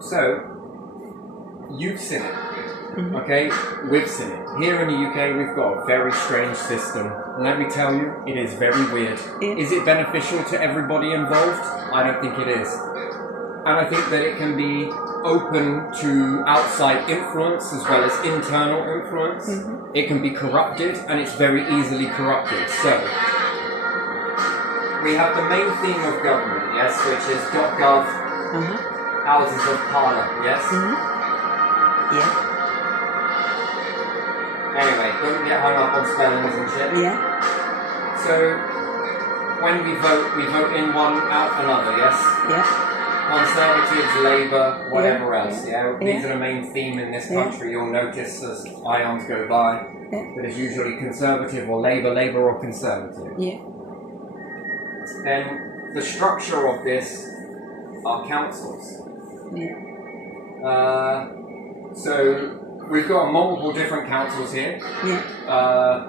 So, you've seen it, okay? We've seen it. Here in the UK, we've got a very strange system. And let me tell you, it is very weird. Yeah. Is it beneficial to everybody involved? I don't think it is. And I think that it can be open to outside influence as well as internal influence. It can be corrupted, and it's very easily corrupted. So, we have the main theme of government, yes, which is .gov, Houses of Parliament, yes? Yeah. Anyway, don't get hung up on spellings and shit. Yeah. So, when we vote in one out another, yes? Yeah. Conservatives, Labour, whatever Yeah. else, yeah? These are the main theme in this Yeah. country. You'll notice as ions go by that it's usually Conservative or Labour or Conservative. Yeah. Then the structure of this are councils. Yeah. So we've got multiple different councils here. Yeah.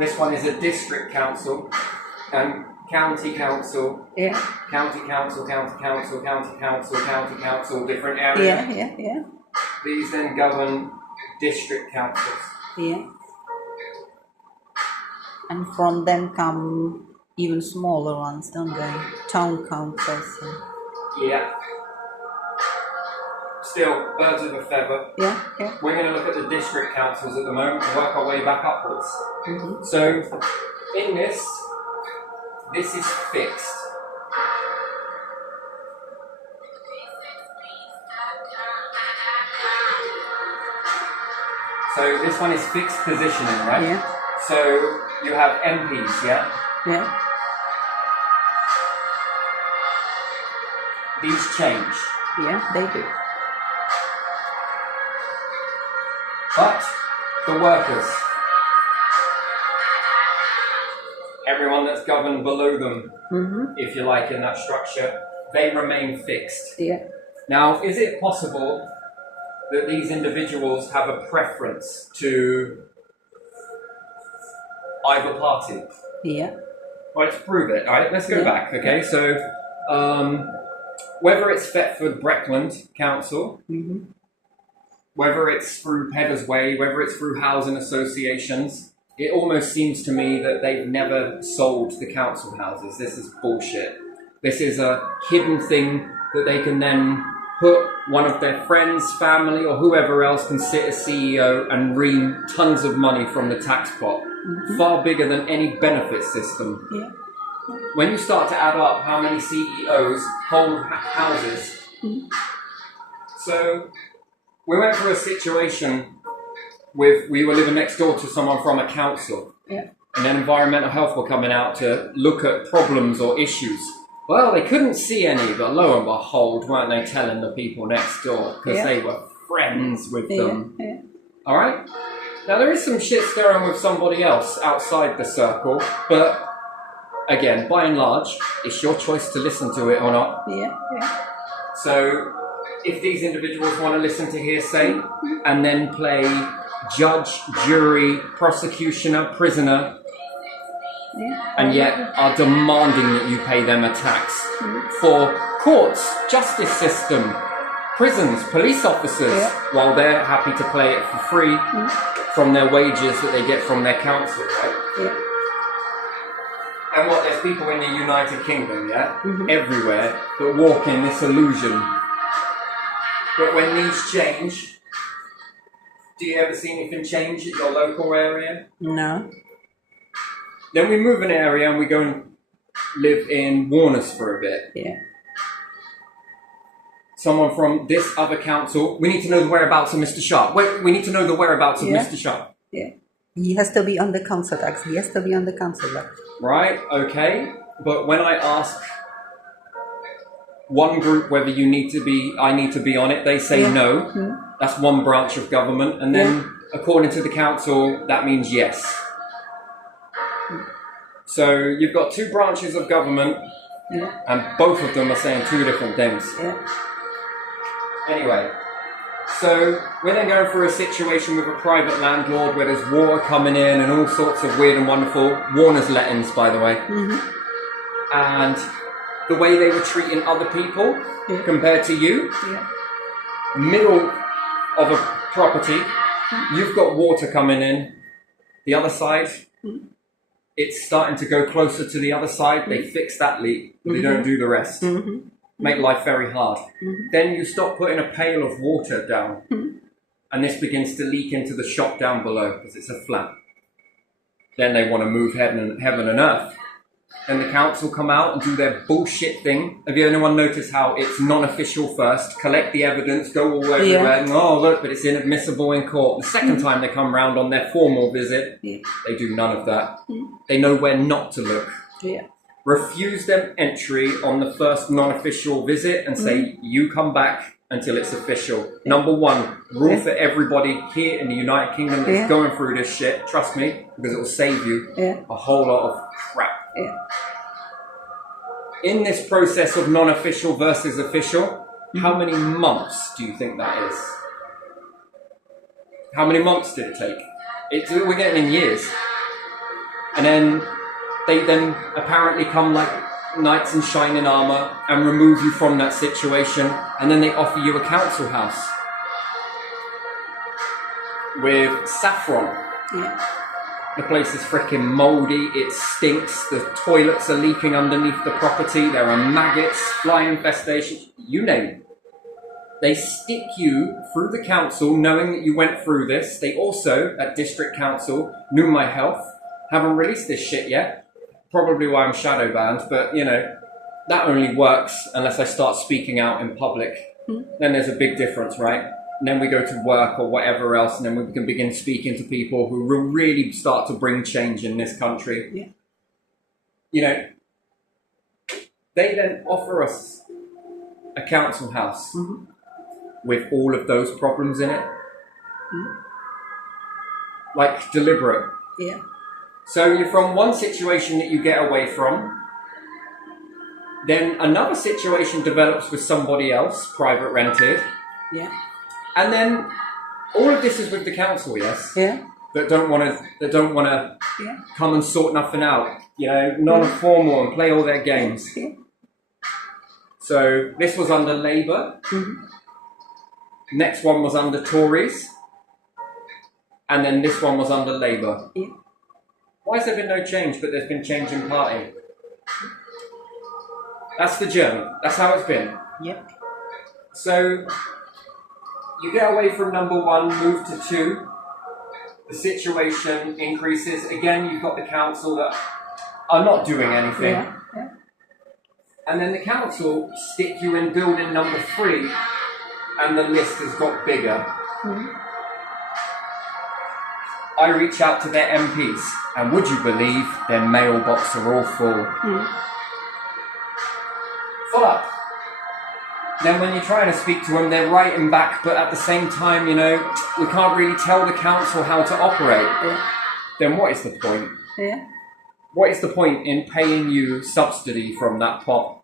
This one is a district council and county council, Yeah. county council, county council, county council, county council, different areas. Yeah. Yeah. Yeah. These then govern district councils. Yeah. And from them come even smaller ones, don't they? Town councils. Yeah. Still, birds of a feather. Yeah. Yeah. We're going to look at the district councils at the moment and work our way back upwards. So, in this is fixed. So this one is fixed positioning, right? Yeah. So you have MPs, yeah? Yeah. These change. Yeah. They do. But the workers, everyone that's governed below them, if you like, in that structure, they remain fixed. Yeah. Now, is it possible that these individuals have a preference to either party? Yeah. Well, let's prove it. All right, let's go Yeah. back. Okay, so whether it's Thetford-Breckland Council, whether it's through Peddars Way, whether it's through housing associations, it almost seems to me that they've never sold the council houses. This is bullshit. This is a hidden thing that they can then put one of their friends, family, or whoever else can sit as CEO and ream tons of money from the tax pot. Far bigger than any benefit system. Yeah. When you start to add up how many CEOs hold houses, so we went through a situation with, we were living next door to someone from a council, and then environmental health were coming out to look at problems or issues. Well, they couldn't see any, but lo and behold, weren't they telling the people next door, because they were friends with them. Yeah. All right? Now, there is some shit stirring with somebody else outside the circle, but again, by and large, it's your choice to listen to it or not. Yeah. Yeah. So, if these individuals want to listen to hearsay and then play judge, jury, prosecutioner, prisoner, and yet are demanding that you pay them a tax for courts, justice system, prisons, police officers, while they're happy to play it for free from their wages that they get from their council, right? Yeah. And what, there's people in the United Kingdom, everywhere, that walk in this illusion. But when these change, do you ever see anything change at your local area? No. Then we move an area and we go and live in Warners for a bit. Yeah. Someone from this other council, we need to know the whereabouts of Mr. Sharp. Wait, we need to know the whereabouts of Mr. Sharp. Yeah. He has to be on the council tax. He has to be on the council tax. Right, okay. But when I ask one group whether I need to be on it, they say no. That's one branch of government. And then according to the council, that means yes. So you've got two branches of government, and both of them are saying two different things. Anyway, so we're then going through a situation with a private landlord where there's water coming in and all sorts of weird and wonderful Warner's lettings, by the way. And the way they were treating other people compared to you, middle of a property, you've got water coming in. The other side, it's starting to go closer to the other side. They fix that leak, but they don't do the rest. Make life very hard. Then you stop putting a pail of water down, and this begins to leak into the shop down below because it's a flat. Then they want to move heaven and earth. Then the council come out and do their bullshit thing. Have you anyone noticed how it's non-official first, collect the evidence, go all over and oh look, but it's inadmissible in court. The second time they come round on their formal visit, they do none of that. They know where not to look. Refuse them entry on the first non-official visit and say, you come back until it's official. Number one, rule for everybody here in the United Kingdom that's going through this shit, trust me, because it will save you a whole lot of crap. In this process of non-official versus official, how many months do you think that is? How many months did it take? We're getting in years. And then they then apparently come like knights in shining armour and remove you from that situation, and then they offer you a council house with saffron. The place is freaking mouldy, it stinks, the toilets are leaking underneath the property, there are maggots, fly infestations, you name it. They stick you through the council knowing that you went through this. They also, at district council, knew my health, haven't released this shit yet. Probably why I'm shadow banned, but you know, that only works unless I start speaking out in public. Then there's a big difference, right? And then we go to work or whatever else, and then we can begin speaking to people who will really start to bring change in this country. You know, they then offer us a council house with all of those problems in it. Like, deliberate. So you're from one situation that you get away from, then another situation develops with somebody else, private rented. And then all of this is with the council, that don't want to come and sort nothing out. You know, non-formal and play all their games. So this was under Labour. Next one was under Tories. And then this one was under Labour. Why has there been no change, but there's been change in party? That's the journey. That's how it's been. So you get away from number one, move to two. The situation increases. Again, you've got the council that are not doing anything. And then the council stick you in building number three, and the list has got bigger. I reach out to their MPs, and would you believe their mailbox are all full? Full up. Then when you're trying to speak to them, they're writing back, but at the same time, you know, we can't really tell the council how to operate. Then what is the point? What is the point in paying you subsidy from that pot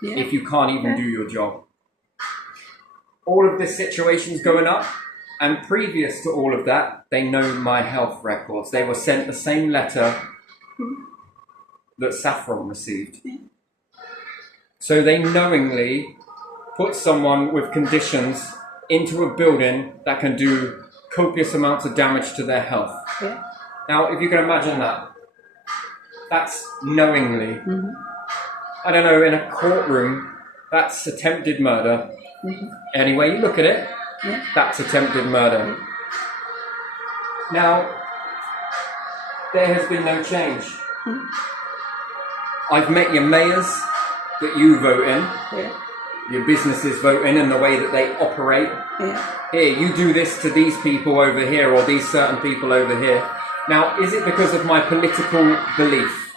if you can't even do your job? All of this situation's going up, and previous to all of that, they know my health records. They were sent the same letter that Saffron received. So they knowingly put someone with conditions into a building that can do copious amounts of damage to their health. Now, if you can imagine that, that's knowingly. I don't know, in a courtroom, that's attempted murder. Any way you look at it, that's attempted murder. Now, there has been no change. I've met your mayors that you vote in. Your businesses vote in and the way that they operate. Here, you do this to these people over here or these certain people over here. Now, is it because of my political belief?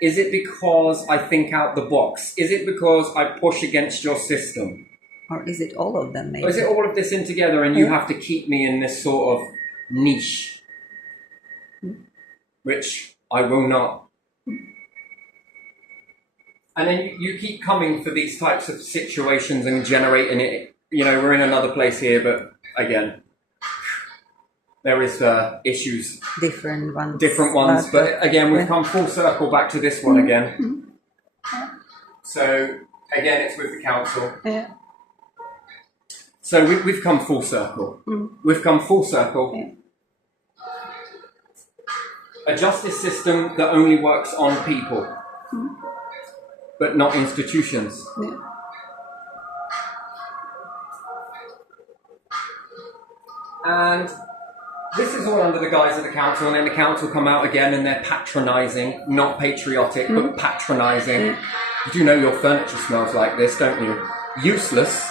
Is it because I think out the box? Is it because I push against your system? Or is it all of them, maybe? Or is it all of this in together and you have to keep me in this sort of niche? Which I will not. And then you keep coming for these types of situations and generating it. You know, we're in another place here, but again, there is issues. Different ones. But again, we've come full circle back to this one again. So, again, it's with the council. So we've come full circle. We've come full circle. Yeah. A justice system that only works on people, but not institutions. Yeah. And this is all under the guise of the council, and then the council come out again and they're patronising, not patriotic, but patronising. You do know your furniture smells like this, don't you? Useless.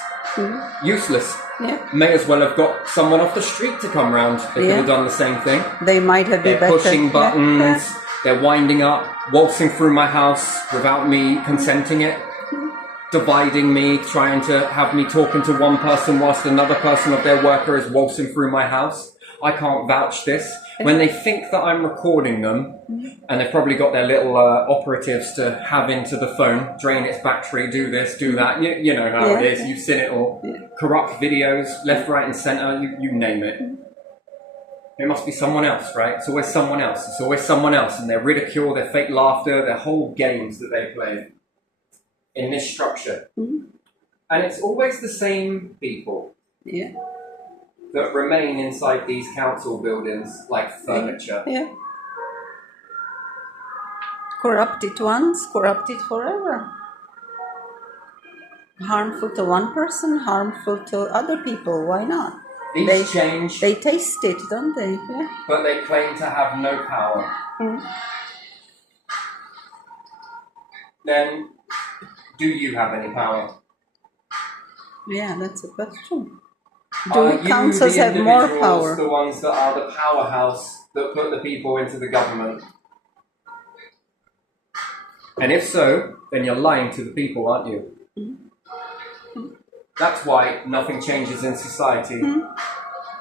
Useless. Yeah. May as well have got someone off the street to come round. They could have done the same thing. They might have been They're better. pushing buttons, they're winding up, waltzing through my house without me consenting it, dividing me, trying to have me talking to one person whilst another person of their worker is waltzing through my house. I can't vouch this. When they think that I'm recording them, and they've probably got their little operatives to have into the phone, drain its battery, do this, do that. You know how it is. You've seen it all. Corrupt videos, left, right, and centre. You name it. It must be someone else, right? It's always someone else. It's always someone else, and their ridicule, their fake laughter, their whole games that they play in this structure, and it's always the same people. Yeah. That remain inside these council buildings like furniture. Yeah. Corrupted once, corrupted forever. Harmful to one person, harmful to other people. Why not? These change, They taste it, don't they? Yeah. but they claim to have no power. Then, do you have any power? Yeah, that's a question. Are Do you councils the have more individuals, power? the ones that are the powerhouse that put the people into the government? And if so, then you're lying to the people, aren't you? That's why nothing changes in society.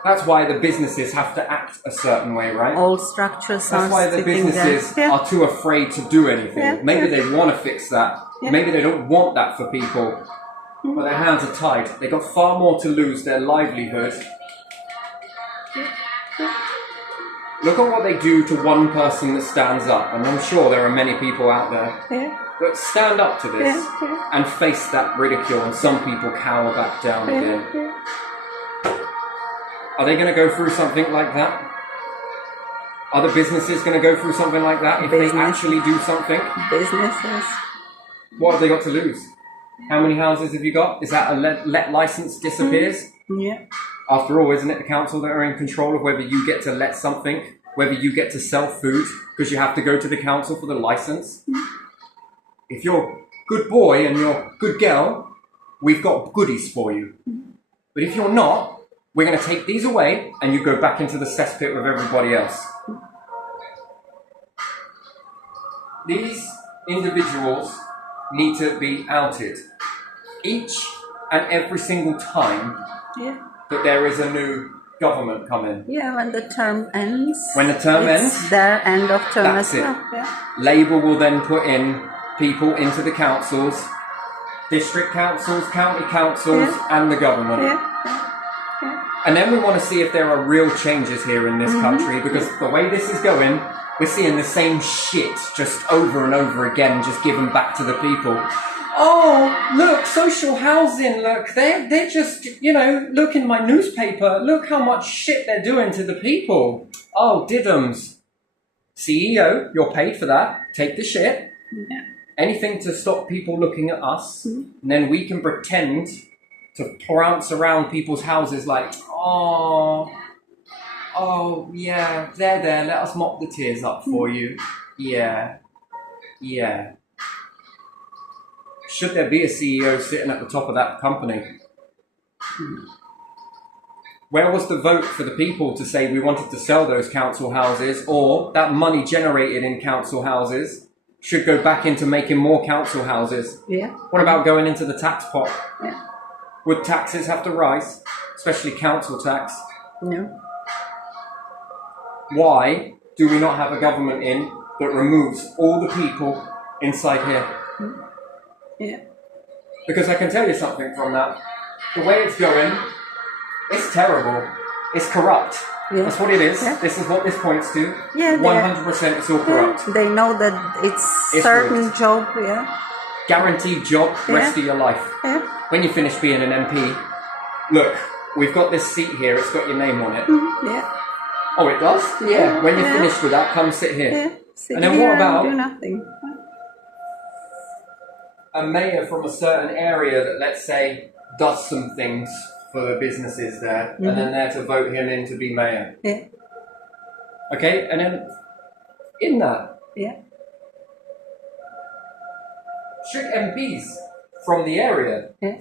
That's why the businesses have to act a certain way, right? All structures are That's why the sticking businesses there. are too afraid to do anything. Yeah, Maybe yeah. they want to fix that. Yeah. Maybe they don't want that for people. But their hands are tied. They've got far more to lose, their livelihood. Look at what they do to one person that stands up. And I'm sure there are many people out there Yeah. that stand up to this Yeah. and face that ridicule. And some people cower back down again. Are they going to go through something like that? Are the businesses going to go through something like that if they actually do something? Businesses. What have they got to lose? How many houses have you got? Is that a let license disappears? Yeah. After all, isn't it the council that are in control of whether you get to let something, whether you get to sell food, because you have to go to the council for the license? If you're good boy and you're good girl, we've got goodies for you. But if you're not, we're going to take these away and you go back into the cesspit with everybody else. These individuals need to be outed each and every single time that there is a new government coming. Yeah, when the term ends. When the term it's ends, their end of term that's as it. well. Yeah. Labour will then put in people into the councils, district councils, county councils, and the government. And then we want to see if there are real changes here in this country, because the way this is going, we're seeing the same shit just over and over again, just given back to the people. Oh, look, social housing, look, they're just, you know, look in my newspaper, look how much shit they're doing to the people. Oh, diddums. CEO, you're paid for that, take the shit. Yeah. Anything to stop people looking at us, and then we can pretend to prance around people's houses like, oh, yeah, they're there, let us mop the tears up for you. Yeah. Should there be a CEO sitting at the top of that company? Where was the vote for the people to say we wanted to sell those council houses, or that money generated in council houses should go back into making more council houses? Yeah. What about going into the tax pot? Yeah. Would taxes have to rise, especially council tax? No. Why do we not have a government in that removes all the people inside here? Yeah. Because I can tell you something from that. The way it's going, it's terrible. It's corrupt. Yeah. That's what it is. Yeah. This is what this points to. Yeah, 100% it's all corrupt. They know that it's certain rigged. job, yeah. Guaranteed job, rest of your life. Yeah. When you finish being an MP, look, we've got this seat here, it's got your name on it. Yeah. Oh, it does? Yeah. When you're Yeah. finished with that, come sit here. Yeah. Sit And then here what about- and do nothing? A mayor from a certain area that, let's say, does some things for the businesses there, and then they're to vote him in to be mayor. Yeah. Okay, and then in that, Yeah. should MPs from the area Yeah.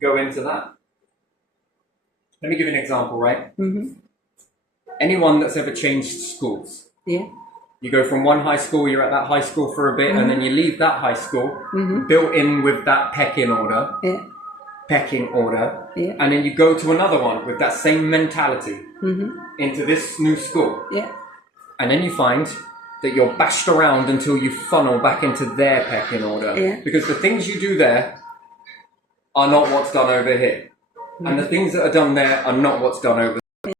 go into that? Let me give you an example, right? Mm-hmm. Anyone that's ever changed schools, Yeah. you go from one high school, you're at that high school for a bit, and then you leave that high school, built in with that pecking order, Yeah. Yeah. and then you go to another one with that same mentality into this new school, Yeah. and then you find that you're bashed around until you funnel back into their pecking order, Yeah. because the things you do there are not what's done over here, and the things that are done there are not what's done over there.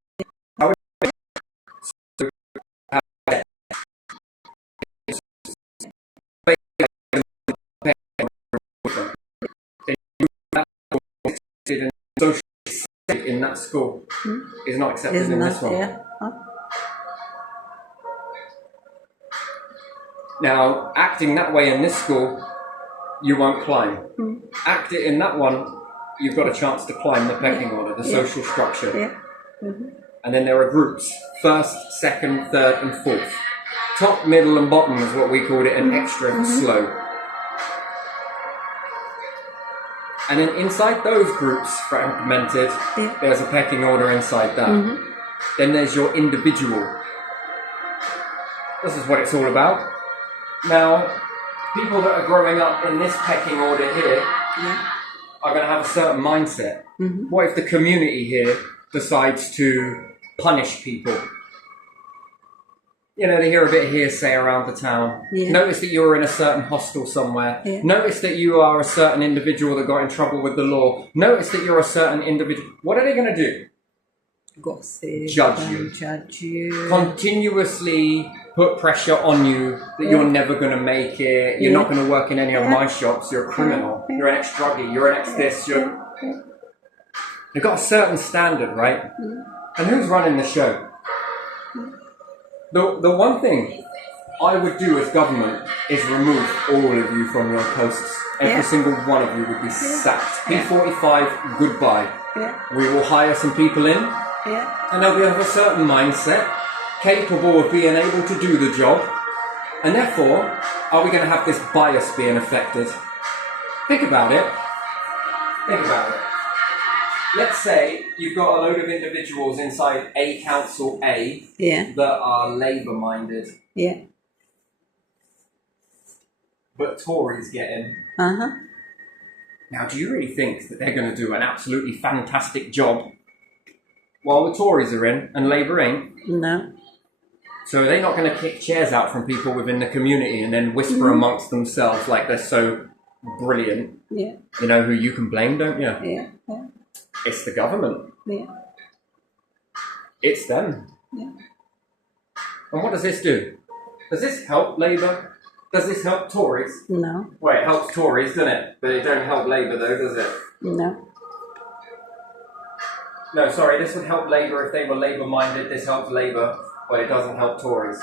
In that school is not accepted Is in not this one. there. Huh? Now, acting that way in this school, you won't climb. Act it in that one, you've got a chance to climb the pecking order, the social structure. Yeah. And then there are groups, first, second, third, and fourth. Top, middle, and bottom is what we called it, and extra for slow. And then inside those groups fragmented, there's a pecking order inside that. Then there's your individual. This is what it's all about. Now, people that are growing up in this pecking order here are going to have a certain mindset. What if the community here decides to punish people? You know, they hear a bit of hearsay around the town. Yeah. Notice that you're in a certain hostel somewhere. Yeah. Notice that you are a certain individual that got in trouble with the law. Notice that you're a certain individual. What are they going to do? Gossip. Judge and you. Judge you. Continuously put pressure on you that you're never going to make it. You're not going to work in any of my shops. You're a criminal. You're an ex-druggie. You're an ex-this. You've got a certain standard, right? And who's running the show? The one thing I would do as government is remove all of you from your posts. Every single one of you would be sacked. P45, goodbye. We will hire some people in, and they'll be of a certain mindset, capable of being able to do the job, and therefore, are we going to have this bias being affected? Think about it. Think about it. Let's say you've got a load of individuals inside a council A that are Labour-minded, but Tories get in. Now, do you really think that they're going to do an absolutely fantastic job while the Tories are in and Labour ain't? No. So are they not going to kick chairs out from people within the community and then whisper amongst themselves like they're so brilliant? Yeah. You know who you can blame, don't you? Yeah. Yeah. It's the government. Yeah. It's them. Yeah. And what does this do? Does this help Labour? Does this help Tories? No. Well, it helps Tories, doesn't it? But it don't help Labour though, does it? No. No, sorry, this would help Labour if they were Labour-minded. This helps Labour, but it doesn't help Tories.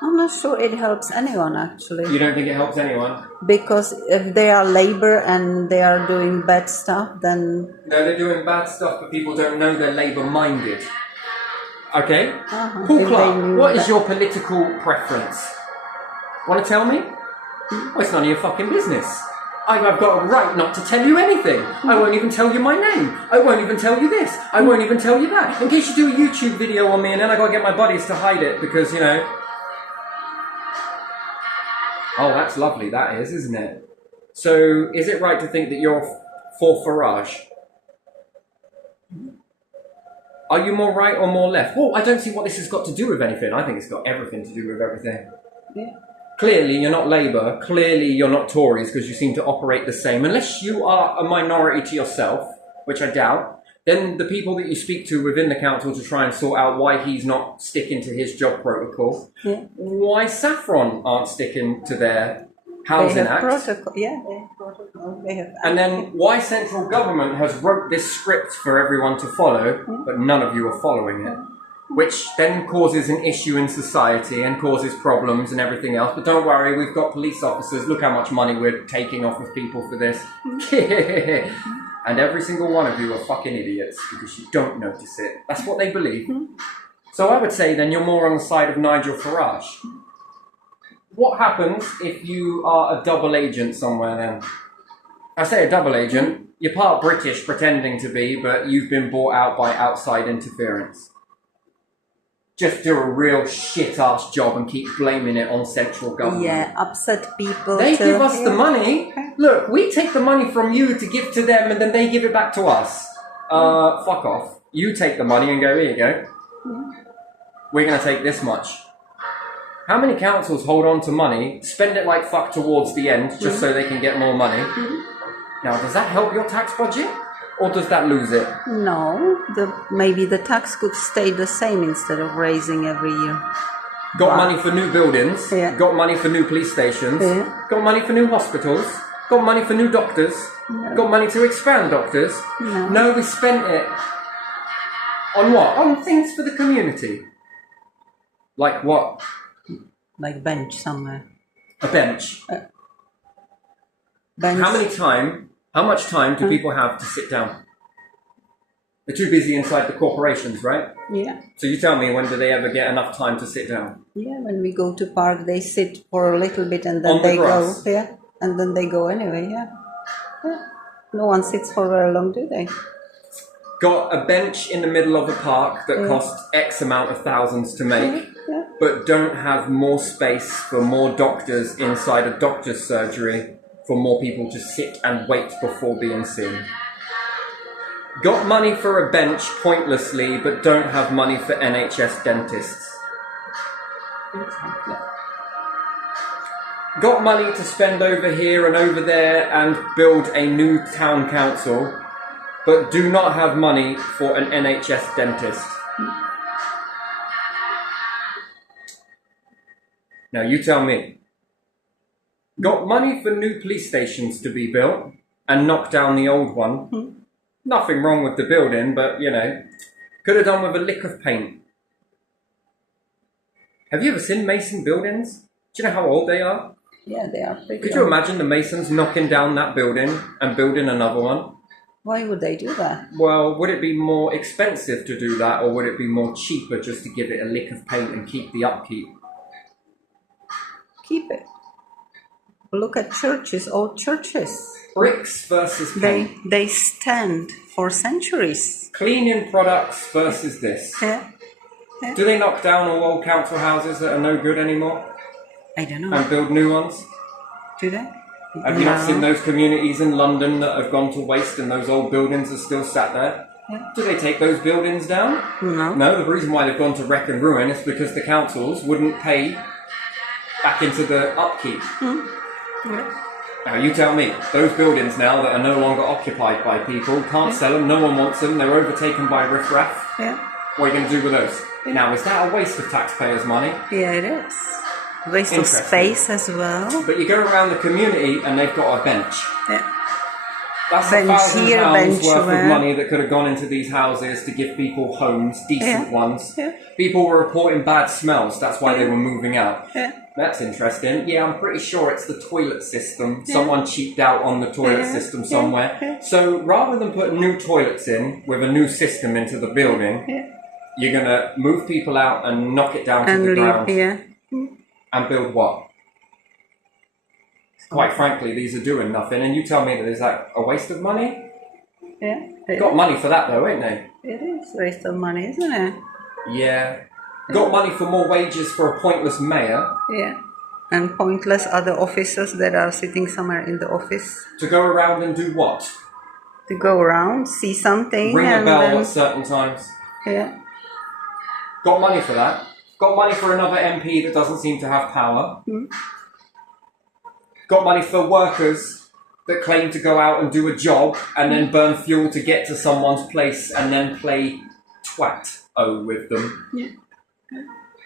I'm not sure it helps anyone actually. You don't think it helps anyone? Because if they are Labour and they are doing bad stuff, then... No, they're doing bad stuff, but people don't know they're Labour-minded. Okay? If Paul they Clark, knew what is that- your political preference? Want to tell me? Well, it's none of your fucking business. I've got a right not to tell you anything. I won't even tell you my name. I won't even tell you this. I won't even tell you that. In case you do a YouTube video on me and then I gotta get my buddies to hide it because, you know... Oh, that's lovely, that is, isn't it? So, is it right to think that you're for Farage? Are you more right or more left? Well, I don't see what this has got to do with anything. I think it's got everything to do with everything. Yeah. Clearly, you're not Labour. Clearly, you're not Tories because you seem to operate the same. Unless you are a minority to yourself, which I doubt, then the people that you speak to within the council to try and sort out why he's not sticking to his job protocol, why Saffron aren't sticking to their Housing they have Act. protocol. Yeah, they have protocol. They have. And then why central government has wrote this script for everyone to follow, but none of you are following it. Which then causes an issue in society and causes problems and everything else. But don't worry, we've got police officers. Look how much money we're taking off of people for this. And every single one of you are fucking idiots because you don't notice it. That's what they believe. So I would say then you're more on the side of Nigel Farage. What happens if you are a double agent somewhere then? I say a double agent. You're part British pretending to be, but you've been bought out by outside interference. Just do a real shit-ass job and keep blaming it on central government. Yeah, upset people. They give us the money. Look, we take the money from you to give to them and then they give it back to us. Fuck off. You take the money and go, here you go. We're going to take this much. How many councils hold on to money, spend it like fuck towards the end just so they can get more money? Now, does that help your tax budget? Or does that lose it? No, maybe the tax could stay the same instead of raising every year. Got money for new buildings, got money for new police stations, got money for new hospitals, got money for new doctors, got money to expand doctors. No, we spent it on what? On things for the community. Like what? Like bench somewhere. A bench. Bench. How much time do people have to sit down? They're too busy inside the corporations, right? Yeah. So you tell me, when do they ever get enough time to sit down? Yeah, when we go to park, they sit for a little bit and then On the they grass. go. Yeah, and then they go anyway. Yeah. No one sits for very long, do they? Got a bench in the middle of a park that costs X amount of thousands to make, but don't have more space for more doctors inside a doctor's surgery for more people to sit and wait before being seen. Got money for a bench pointlessly, but don't have money for NHS dentists. Got money to spend over here and over there and build a new town council, but do not have money for an NHS dentist. Now you tell me. Got money for new police stations to be built and knock down the old one. Nothing wrong with the building, but, you know, could have done with a lick of paint. Have you ever seen Mason buildings? Do you know how old they are? Yeah, they are pretty Could you imagine the Masons knocking down that building and building another one? Why would they do that? Well, would it be more expensive to do that, or would it be more cheaper just to give it a lick of paint and keep the upkeep? Keep it. Look at churches, old churches. Bricks versus paint. They stand for centuries. Cleaning products versus this. Yeah. Do they knock down all old council houses that are no good anymore I don't know. and build new ones? Do they? Have you not seen those communities in London that have gone to waste and those old buildings are still sat there? Yeah. Do they take those buildings down? No. No, the reason why they've gone to wreck and ruin is because the councils wouldn't pay back into the upkeep. Yeah. Now you tell me, those buildings now that are no longer occupied by people, can't sell them, no one wants them, they're overtaken by riffraff. Yeah. What are you going to do with those? Now, is that a waste of taxpayers' money? Yeah, it is. Waste of space as well. But you go around the community and they've got a bench. Yeah. That's Bench £1,000 here, bench worth there. of money that could have gone into these houses to give people homes, decent ones. Yeah. People were reporting bad smells, that's why they were moving out. Yeah. That's interesting. Yeah, I'm pretty sure it's the toilet system. Someone cheaped out on the toilet system somewhere. So rather than put new toilets in with a new system into the building, you're going to move people out and knock it down to the ground. Yeah. And build what? Quite frankly, these are doing nothing. And you tell me that is that a waste of money? Yeah. Got money for that though, ain't they? It is a waste of money, isn't it? Yeah. Got money for more wages for a pointless mayor. Yeah. And pointless other officers that are sitting somewhere in the office. To go around and do what? To go around, see something. Ring a and bell then, at certain times. Yeah. Got money for that. Got money for another MP that doesn't seem to have power. Got money for workers that claim to go out and do a job and then burn fuel to get to someone's place and then play twat-o with them. Yeah.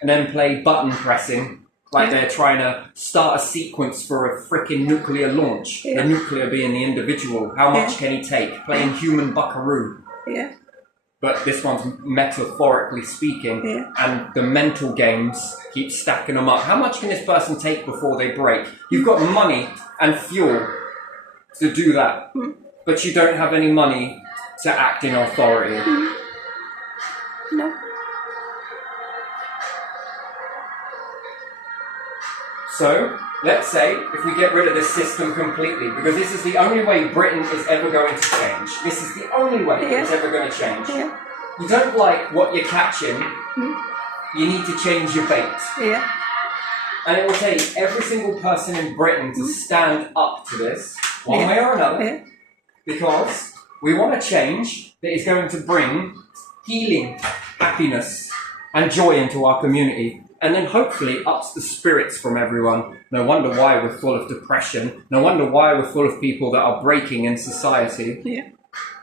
And then play button pressing like they're trying to start a sequence for a freaking nuclear launch. The nuclear being the individual. How much can he take? Playing human buckaroo. Yeah. But this one's metaphorically speaking, and the mental games keep stacking them up. How much can this person take before they break? You've got money and fuel to do that, but you don't have any money to act in authority. No. So, let's say if we get rid of this system completely, because this is the only way Britain is ever going to change. This is the only way it's ever going to change. Yeah. You don't like what you're catching, you need to change your bait. Yeah. And it will take every single person in Britain to stand up to this, one way or another, because we want a change that is going to bring healing, happiness, and joy into our community. And then hopefully ups the spirits from everyone. No wonder why we're full of depression. No wonder why we're full of people that are breaking in society. Yeah.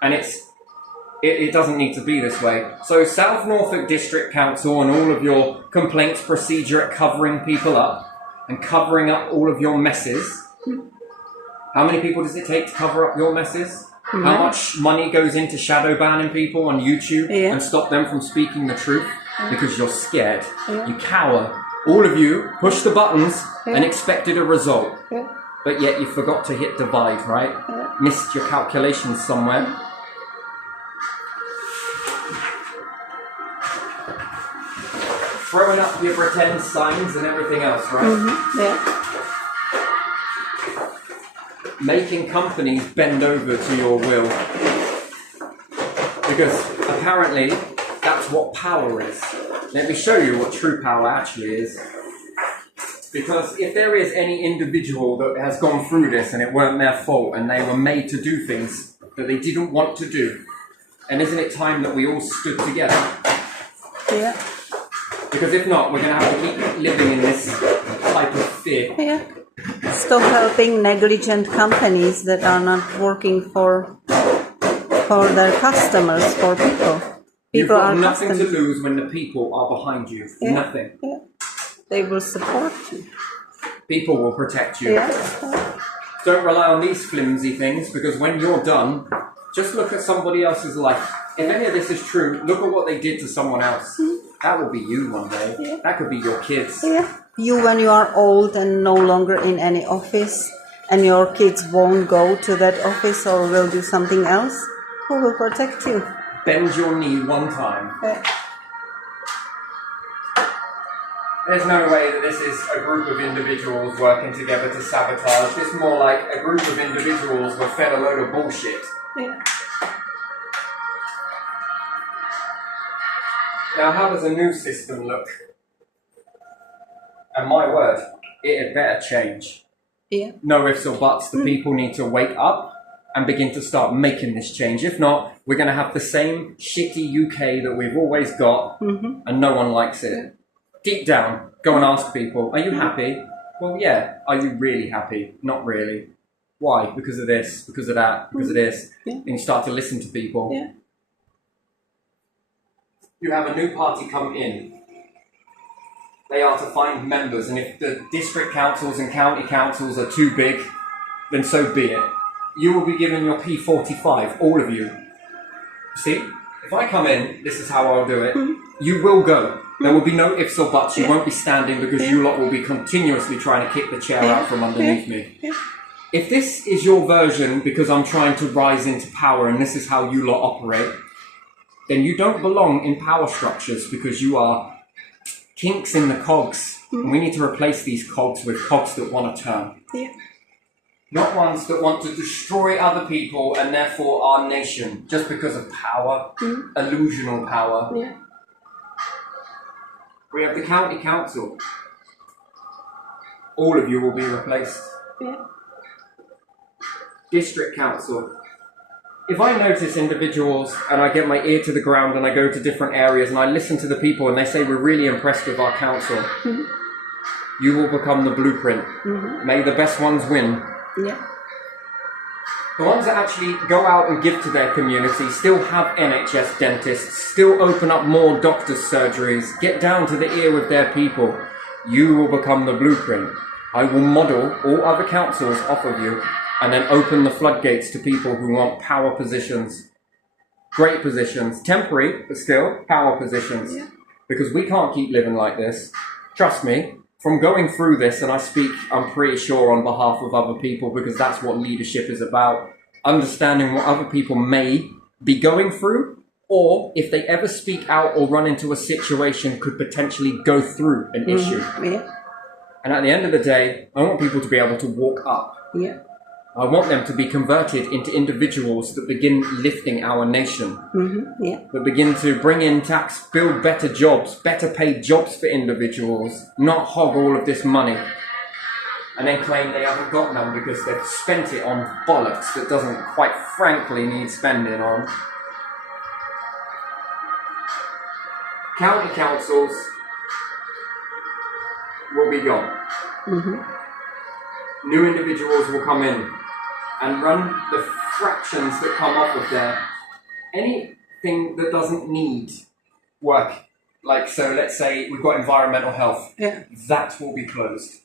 And it doesn't need to be this way. So South Norfolk District Council and all of your complaints procedure at covering people up and covering up all of your messes. How many people does it take to cover up your messes? How much money goes into shadow banning people on YouTube and stop them from speaking the truth? Because you're scared. You cower. All of you push the buttons and expected a result. But yet you forgot to hit divide, right? Missed your calculations somewhere. Throwing up your pretend signs and everything else, right? Making companies bend over to your will. Because apparently that's what power is. Let me show you what true power actually is. Because if there is any individual that has gone through this and it weren't their fault and they were made to do things that they didn't want to do, and isn't it time that we all stood together? Yeah. Because if not, we're going to have to keep living in this type of fear. Yeah. Stop helping negligent companies that are not working for their customers, for people. You've People got are nothing to customers. lose when the people are behind you. Nothing. Yeah. They will support you. People will protect you. Yeah. Don't rely on these flimsy things, because when you're done, just look at somebody else's life. If any of this is true, look at what they did to someone else. That will be you one day. That could be your kids. Yeah. You, when you are old and no longer in any office, and your kids won't go to that office or will do something else, who will protect you? Bend your knee one time. Yeah. There's no way that this is a group of individuals working together to sabotage. It's more like a group of individuals were fed a load of bullshit. Yeah. Now, how does a new system look? And my word, it had better change. Yeah. No ifs or buts. The people need to wake up and begin to start making this change. If not, we're going to have the same shitty UK that we've always got, and no one likes it. Deep down, go and ask people, are you happy? Well, yeah. Are you really happy? Not really. Why? Because of this, because of that, because of this. And you start to listen to people. Yeah. You have a new party come in. They are to find members, and if the district councils and county councils are too big, then so be it. You will be given your P45, all of you. See? If I come in, this is how I'll do it. You will go. There will be no ifs or buts. You won't be standing, because you lot will be continuously trying to kick the chair out from underneath me. If this is your version because I'm trying to rise into power and this is how you lot operate, then you don't belong in power structures, because you are kinks in the cogs. And we need to replace these cogs with cogs that want to turn. Yeah. Not ones that want to destroy other people and therefore our nation just because of power, illusional power. Yeah. We have the county council. All of you will be replaced. Yeah. District council. If I notice individuals and I get my ear to the ground and I go to different areas and I listen to the people and they say we're really impressed with our council, you will become the blueprint. May the best ones win. Yeah. The ones that actually go out and give to their community, still have NHS dentists, still open up more doctors' surgeries, get down to the ear with their people. You will become the blueprint. I will model all other councils off of you and then open the floodgates to people who want power positions, great positions, temporary, but still power positions. Yeah. Because we can't keep living like this. Trust me, from going through this, and I speak, I'm pretty sure, on behalf of other people, because that's what leadership is about, understanding what other people may be going through, or if they ever speak out or run into a situation, could potentially go through an issue. Yeah. And at the end of the day, I want people to be able to walk up. Yeah. I want them to be converted into individuals that begin lifting our nation. Yeah. That begin to bring in tax, build better jobs, better paid jobs for individuals, not hog all of this money and then claim they haven't got none because they've spent it on bollocks that doesn't quite frankly need spending on. County councils will be gone. New individuals will come in and run the fractions that come off of there. Anything that doesn't need work, like, so let's say we've got environmental health, Yeah. that will be closed.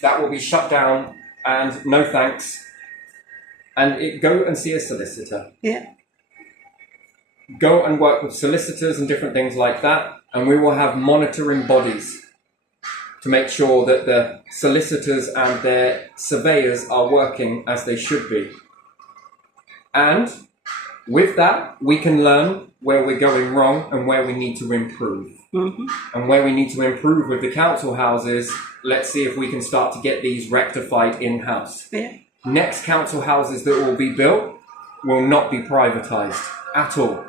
That will be shut down and no thanks. And go and see a solicitor. Yeah. Go and work with solicitors and different things like that, and we will have monitoring bodies to make sure that the solicitors and their surveyors are working as they should be. And with that, we can learn where we're going wrong and where we need to improve. And where we need to improve with the council houses, let's see if we can start to get these rectified in-house. Yeah. Next council houses that will be built will not be privatised at all.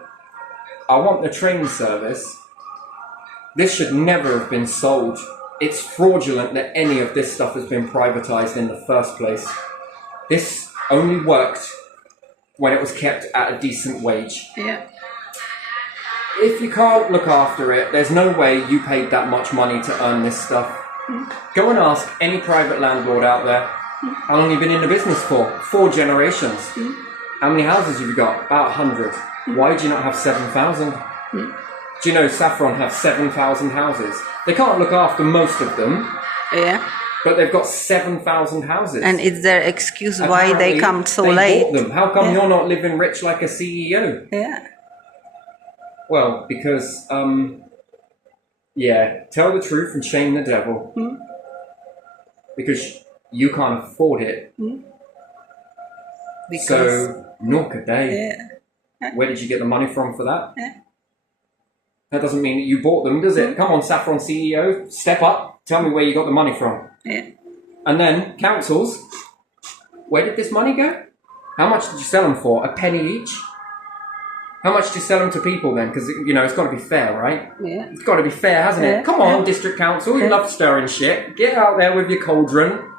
I want the train service. This should never have been sold. It's fraudulent that any of this stuff has been privatised in the first place. This only worked when it was kept at a decent wage. Yeah. If you can't look after it, there's no way you paid that much money to earn this stuff. Go and ask any private landlord out there, how long have you been in the business for? 4 generations. How many houses have you got? About 100. Why do you not have 7,000? Do you know Saffron have 7,000 houses? They can't look after most of them, Yeah. but they've got 7,000 houses. And it's their excuse why Apparently, they come so they late. bought them. How come Yeah. you're not living rich like a CEO? Yeah. Well, because, yeah, tell the truth and shame the devil. Because you can't afford it. Because So, nor could they. yeah. Where did you get the money from for that? Yeah. That doesn't mean that you bought them, does it? Come on, Saffron CEO, step up. Tell me where you got the money from. Yeah. And then, councils, where did this money go? How much did you sell them for? A penny each? How much did you sell them to people then? Because, you know, it's got to be fair, right? Yeah. It's got to be fair, hasn't Yeah, it? Come on, yeah. District Council, you Yeah. love stirring shit. Get out there with your cauldron.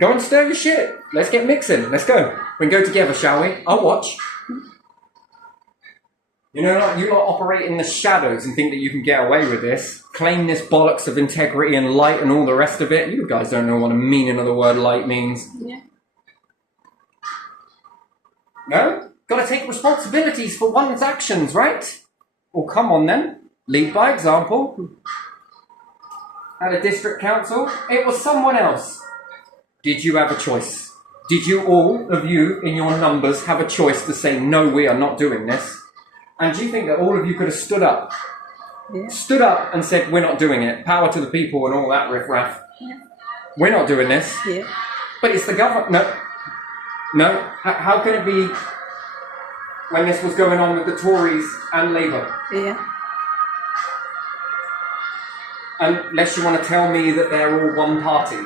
Go and stir your shit. Let's get mixing. Let's go. We can go together, shall we? I'll watch. You know, like, you lot operate in the shadows and think that you can get away with this. Claim this bollocks of integrity and light and all the rest of it. You guys don't know what the meaning of the word light means. Yeah. No? Gotta take responsibilities for one's actions, right? Well, come on then. Lead by example. At a district council, it was someone else. Did you have a choice? Did you, all of you in your numbers, have a choice to say, no, we are not doing this? And do you think that all of you could have stood up? Yeah. Stood up and said, we're not doing it. Power to the people and all that riffraff. Yeah. We're not doing this. Yeah. But it's the government. No. No. How can it be when this was going on with the Tories and Labour? Yeah. Unless you want to tell me that they're all one party.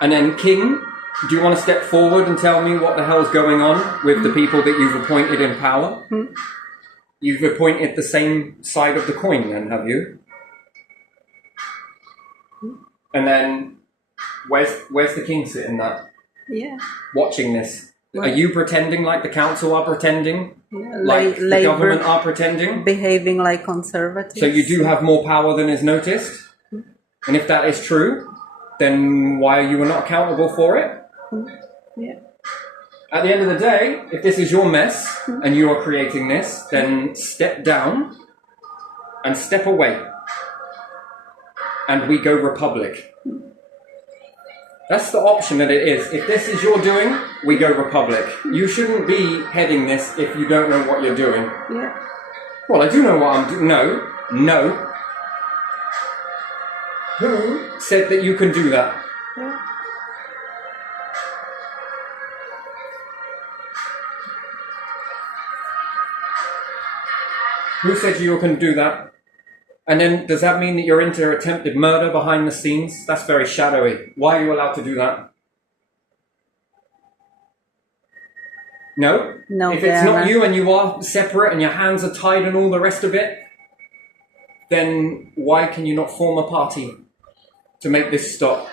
And then King, do you want to step forward and tell me what the hell's going on with the people that you've appointed in power? You've appointed the same side of the coin then, have you? And then, where's the King sitting there? Yeah. Watching this? Right. Are you pretending like the council are pretending? Yeah. Like the Labour government are pretending? behaving like conservatives. So you do have more power than is noticed? And if that is true, then why are you not accountable for it? Yeah. At the end of the day, if this is your mess and you are creating this, then step down and step away. and we go republic. That's the option that it is. If this is your doing, we go republic. You shouldn't be heading this if you don't know what you're doing. Yeah. Well, I do know what I'm doing. No, no. Who said that you can do that? Yeah. Who said you can do that? And then, does that mean that you're into attempted murder behind the scenes? That's very shadowy. Why are you allowed to do that? No? No, if it's not Diana. you and you are separate and your hands are tied and all the rest of it, then why can you not form a party to make this stop?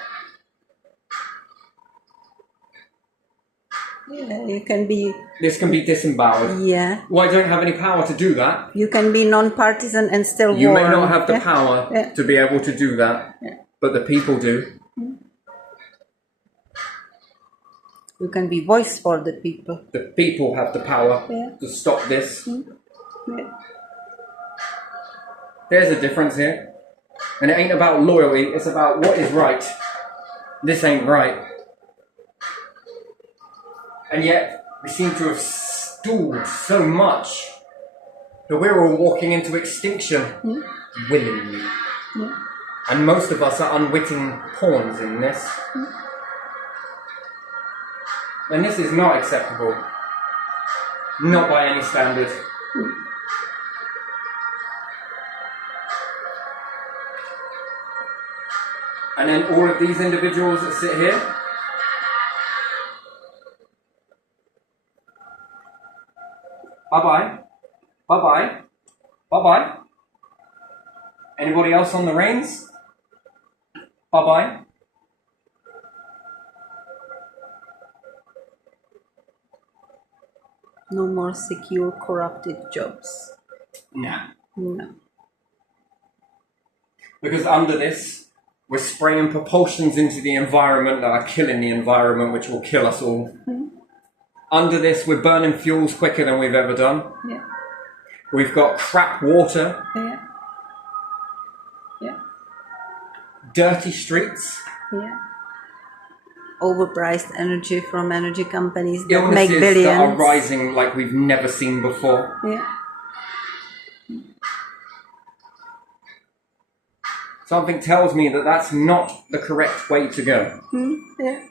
Yeah, you can be. This can be disemboweled. Yeah. Well, I don't have any power to do that. You can be non-partisan and still You may warm. not have the Yeah. power Yeah. to be able to do that, Yeah. but the people do. You can be voice for the people. The people have the power Yeah. to stop this. Yeah. There's a difference here. And it ain't about loyalty, it's about what is right. This ain't right. And yet, we seem to have stalled so much that we're all walking into extinction willingly. Yeah. And most of us are unwitting pawns in this. And this is not acceptable. Not by any standard. And then all of these individuals that sit here, bye-bye, bye-bye, bye-bye. Anybody else on the reins? Bye-bye. No more secure, corrupted jobs. Nah. No. Because under this, we're spraying propulsions into the environment that are killing the environment, which will kill us all. Under this, we're burning fuels quicker than we've ever done. Yeah. We've got crap water, Yeah. Yeah. dirty streets, Yeah. Overpriced energy from energy companies that make illnesses billions. that are rising like we've never seen before. Yeah. Something tells me that that's not the correct way to go. Yeah.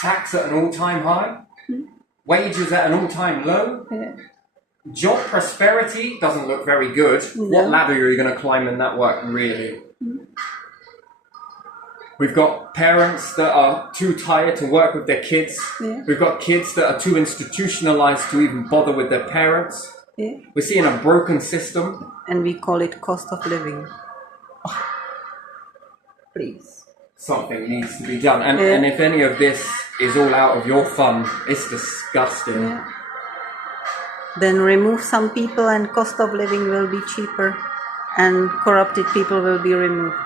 Tax at an all-time high, wages at an all-time low, Yeah. job prosperity doesn't look very good. No. What ladder are you going to climb in that work, really? We've got parents that are too tired to work with their kids. Yeah. We've got kids that are too institutionalized to even bother with their parents. Yeah. We're seeing a broken system. And we call it cost of living. Please. Something needs to be done. And, Yeah. and if any of this is all out of your fun, it's disgusting. Yeah. Then remove some people and cost of living will be cheaper and corrupted people will be removed.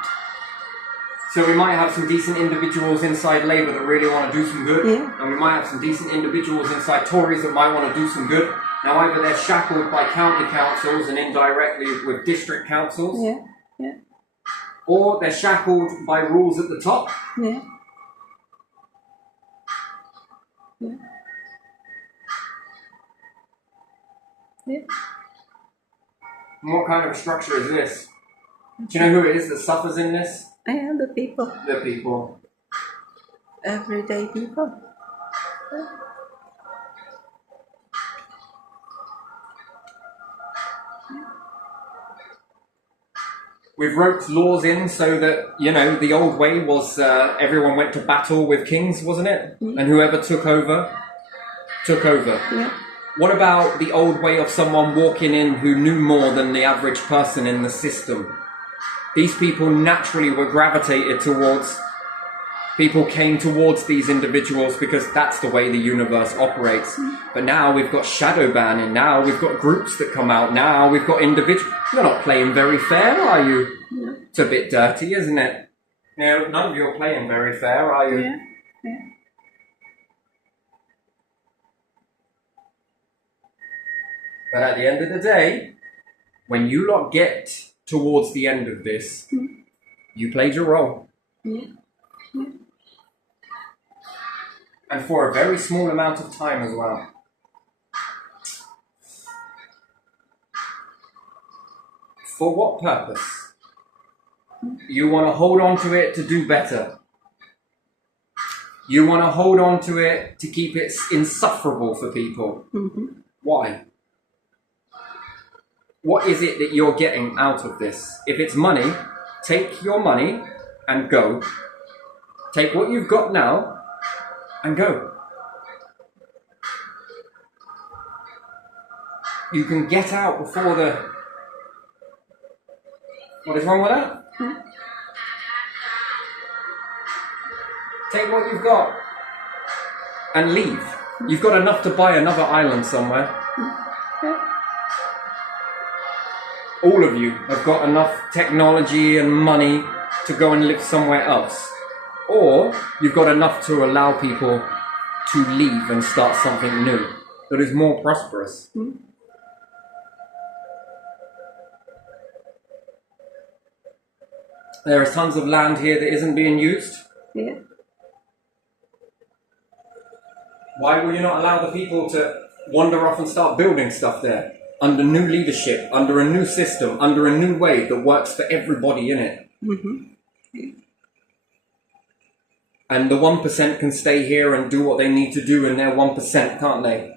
So we might have some decent individuals inside Labour that really want to do some good. Yeah. And we might have some decent individuals inside Tories that might want to do some good. Now either they're shackled by county councils and indirectly with district councils, Yeah. Yeah. or they're shackled by rules at the top. Yeah. Yeah. Yeah. And what kind of structure is this? Do you know who it is that suffers in this? Yeah, the people. The people. Everyday people. We've roped laws in so that, you know, the old way was everyone went to battle with kings, wasn't it? And whoever took over, took over. Yeah. What about the old way of someone walking in who knew more than the average person in the system? These people naturally were gravitated towards, people came towards these individuals because that's the way the universe operates. But now we've got shadow banning, now we've got groups that come out, now we've got individuals. You're not playing very fair, are you? No. It's a bit dirty, isn't it? No, none of you are playing very fair, are you? Yeah. Yeah. But at the end of the day, when you lot get towards the end of this, you played your role. Yeah. And for a very small amount of time as well. For what purpose? You want to hold on to it to do better. You want to hold on to it to keep it insufferable for people. Why? What is it that you're getting out of this? If it's money, take your money and go. Take what you've got now and go. You can get out before the... What is wrong with that? Take what you've got and leave. You've got enough to buy another island somewhere. All of you have got enough technology and money to go and live somewhere else. Or you've got enough to allow people to leave and start something new that is more prosperous. There is tons of land here that isn't being used. Yeah. Why will you not allow the people to wander off and start building stuff there? Under new leadership, under a new system, under a new way that works for everybody in it. And the 1% can stay here and do what they need to do in their 1%, can't they?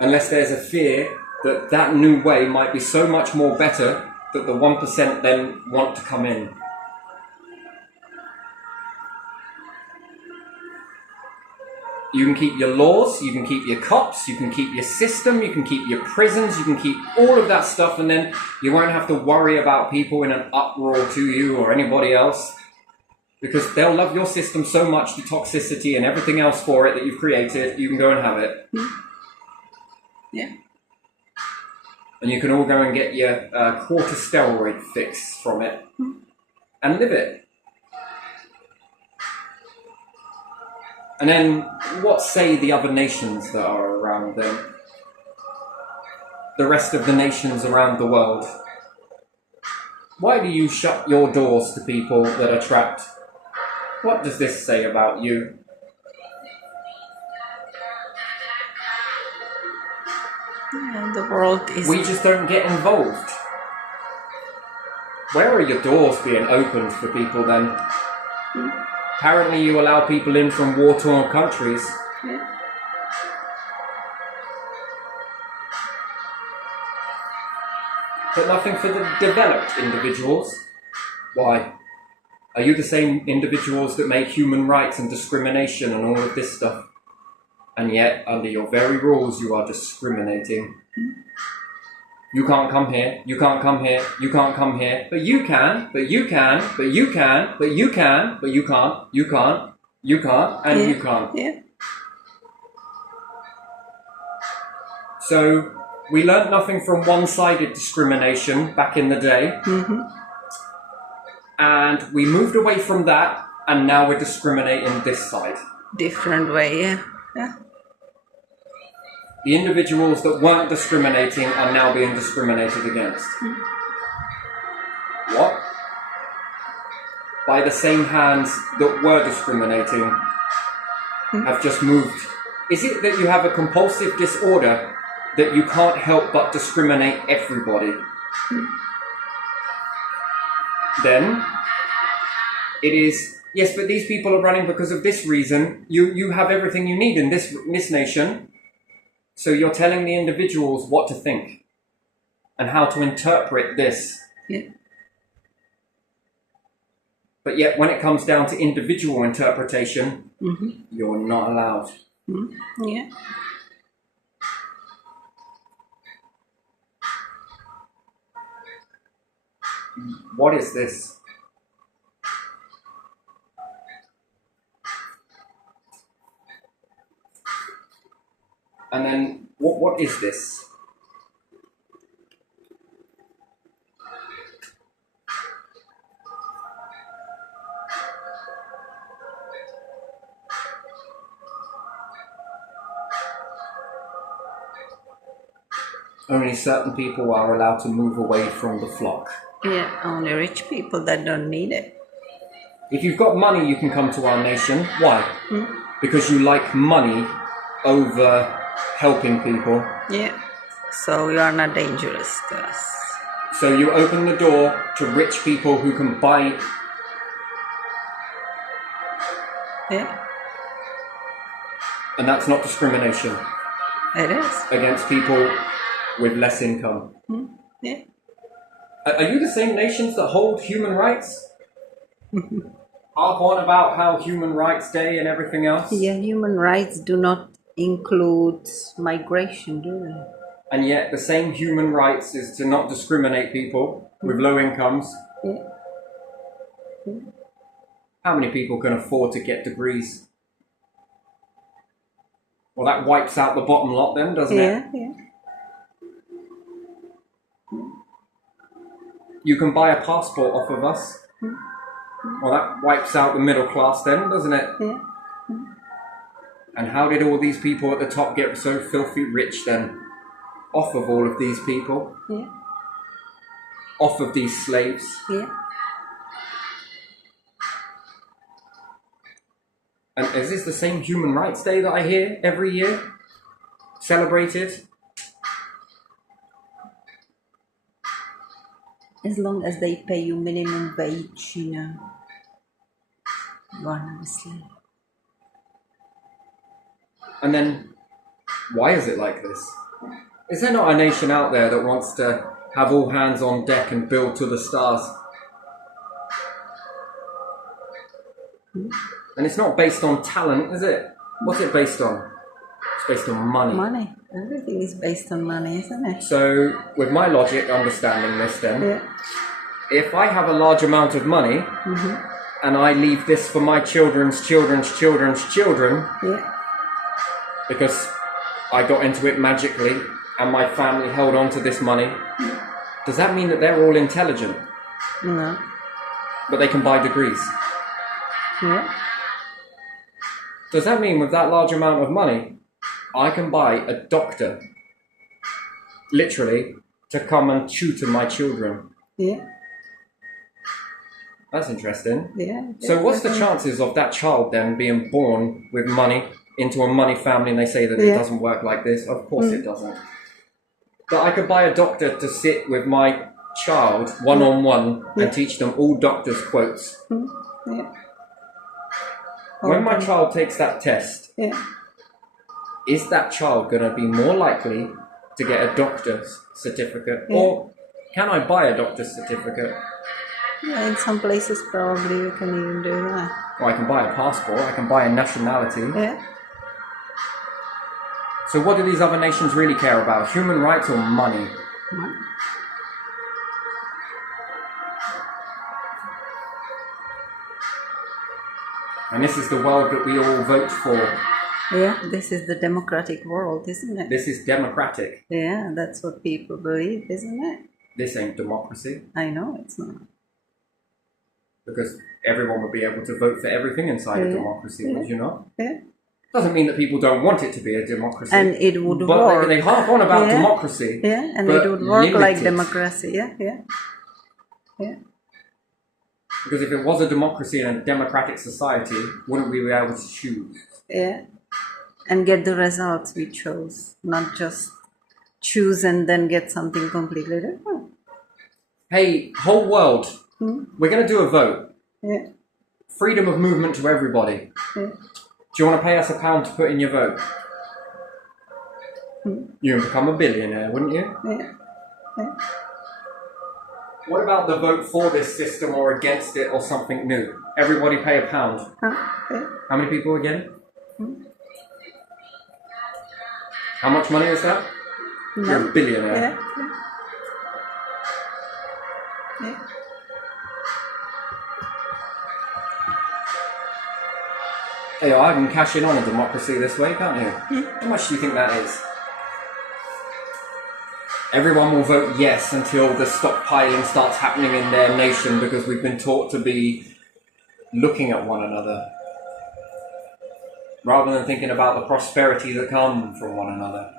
Unless there's a fear that that new way might be so much more better that the 1% then want to come in. You can keep your laws, you can keep your cops, you can keep your system, you can keep your prisons, you can keep all of that stuff, and then you won't have to worry about people in an uproar to you or anybody else, because they'll love your system so much, the toxicity and everything else for it that you've created, you can go and have it. Yeah. And you can all go and get your quarter steroid fix from it and live it. And then, what say the other nations that are around them? The rest of the nations around the world? Why do you shut your doors to people that are trapped? What does this say about you? Yeah, the world is... We just don't get involved. Where are your doors being opened for people then? Apparently you allow people in from war-torn countries. Yeah. But nothing for the developed individuals. Why? Are you the same individuals that make human rights and discrimination and all of this stuff? And yet, under your very rules, you are discriminating. You can't come here, you can't come here, you can't come here, but you can, but you can, but you can, but you can, but you can't, you can't, you can't, and you can't. Yeah. So, we learnt nothing from one-sided discrimination back in the day. And we moved away from that, and now we're discriminating this side. Different way, yeah. Yeah. The individuals that weren't discriminating are now being discriminated against. What? By the same hands that were discriminating have just moved. Is it that you have a compulsive disorder that you can't help but discriminate everybody? Then it is, yes, but these people are running because of this reason. You have everything you need in this nation. So you're telling the individuals what to think and how to interpret this. Yeah. But yet when it comes down to individual interpretation, you're not allowed. Yeah. What is this? And then, what is this? Only certain people are allowed to move away from the flock. Yeah, only rich people that don't need it. If you've got money, you can come to our nation. Why? Because you like money over helping people. Yeah. So you are not dangerous to us. So you open the door to rich people who can buy. Yeah, And that's not discrimination it is. against people with less income. Yeah. Are you the same nations that hold human rights? Harp on about how Human Rights Day and everything else? Yeah, human rights do not include migration, do they? And yet the same human rights is to not discriminate people with low incomes. Yeah. How many people can afford to get degrees? Well, that wipes out the bottom lot then, doesn't it? Yeah. You can buy a passport off of us. Well, that wipes out the middle class then, doesn't it? Yeah. And how did all these people at the top get so filthy rich then? Off of all of these people? Yeah. Off of these slaves? Yeah. And is this the same Human Rights Day that I hear every year? Celebrated? As long as they pay you minimum wage, you know, you are not a slave. And then, why is it like this? Is there not a nation out there that wants to have all hands on deck and build to the stars? And it's not based on talent, is it? What's it based on? It's based on money. Money. Everything is based on money, isn't it? So, with my logic, understanding this then, Yeah. if I have a large amount of money, and I leave this for my children's children's children's children, Yeah. because I got into it magically, and my family held on to this money, does that mean that they're all intelligent, No. but they can buy degrees? Yeah. Does that mean with that large amount of money, I can buy a doctor, literally, to come and tutor my children? Yeah. That's interesting. Yeah. So what's the chances of that child then being born with money into a money family, and they say that it Yeah. doesn't work like this? Of course it doesn't. But I could buy a doctor to sit with my child one-on-one and teach them all doctor's quotes. Yeah. When my Okay. child takes that test, Yeah. is that child going to be more likely to get a doctor's certificate? Yeah. Or can I buy a doctor's certificate? Yeah, in some places probably you can even do that. Or I can buy a passport, I can buy a nationality. Yeah. So what do these other nations really care about? Human rights or money? Money. And this is the world that we all vote for. Yeah, this is the democratic world, isn't it? This is democratic. Yeah, that's what people believe, isn't it? This ain't democracy. I know it's not. Because everyone would be able to vote for everything inside a Yeah. democracy, would you not? Yeah. Doesn't mean that people don't want it to be a democracy. And it would but work. they harp on about Yeah. democracy. Yeah, and but it would work like limited. democracy. Yeah, yeah. Yeah. Because if it was a democracy and a democratic society, wouldn't we be able to choose? Yeah. And get the results we chose, not just choose and then get something completely different. Hey, whole world, we're going to do a vote. Yeah. Freedom of movement to everybody. Yeah. Do you want to pay us £1 to put in your vote? You'd become a billionaire, wouldn't you? Yeah. Yeah. What about the vote for this system or against it or something new? Everybody pay £1. Yeah. How many people again? How much money is that? No. You're a billionaire. Yeah. Yeah. Yeah. Hey, I can cash in on a democracy this way, can't you? How much do you think that is? Everyone will vote yes until the stockpiling starts happening in their nation because we've been taught to be looking at one another rather than thinking about the prosperity that comes from one another.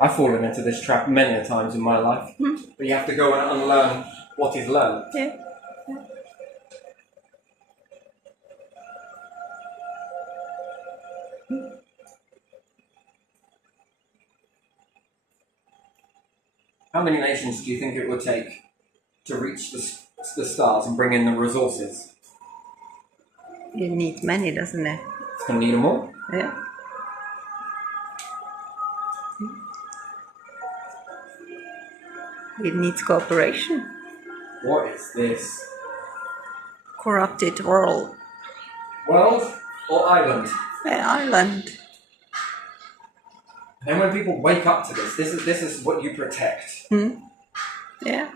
I've fallen into this trap many a times in my life. But you have to go and unlearn what is learned. Yeah. How many nations do you think it would take to reach the stars and bring in the resources? It needs many, doesn't it? It's going to need them all. Yeah. It needs cooperation. What is this? Corrupted world. World or island? Island. And when people wake up to this is what you protect. Yeah.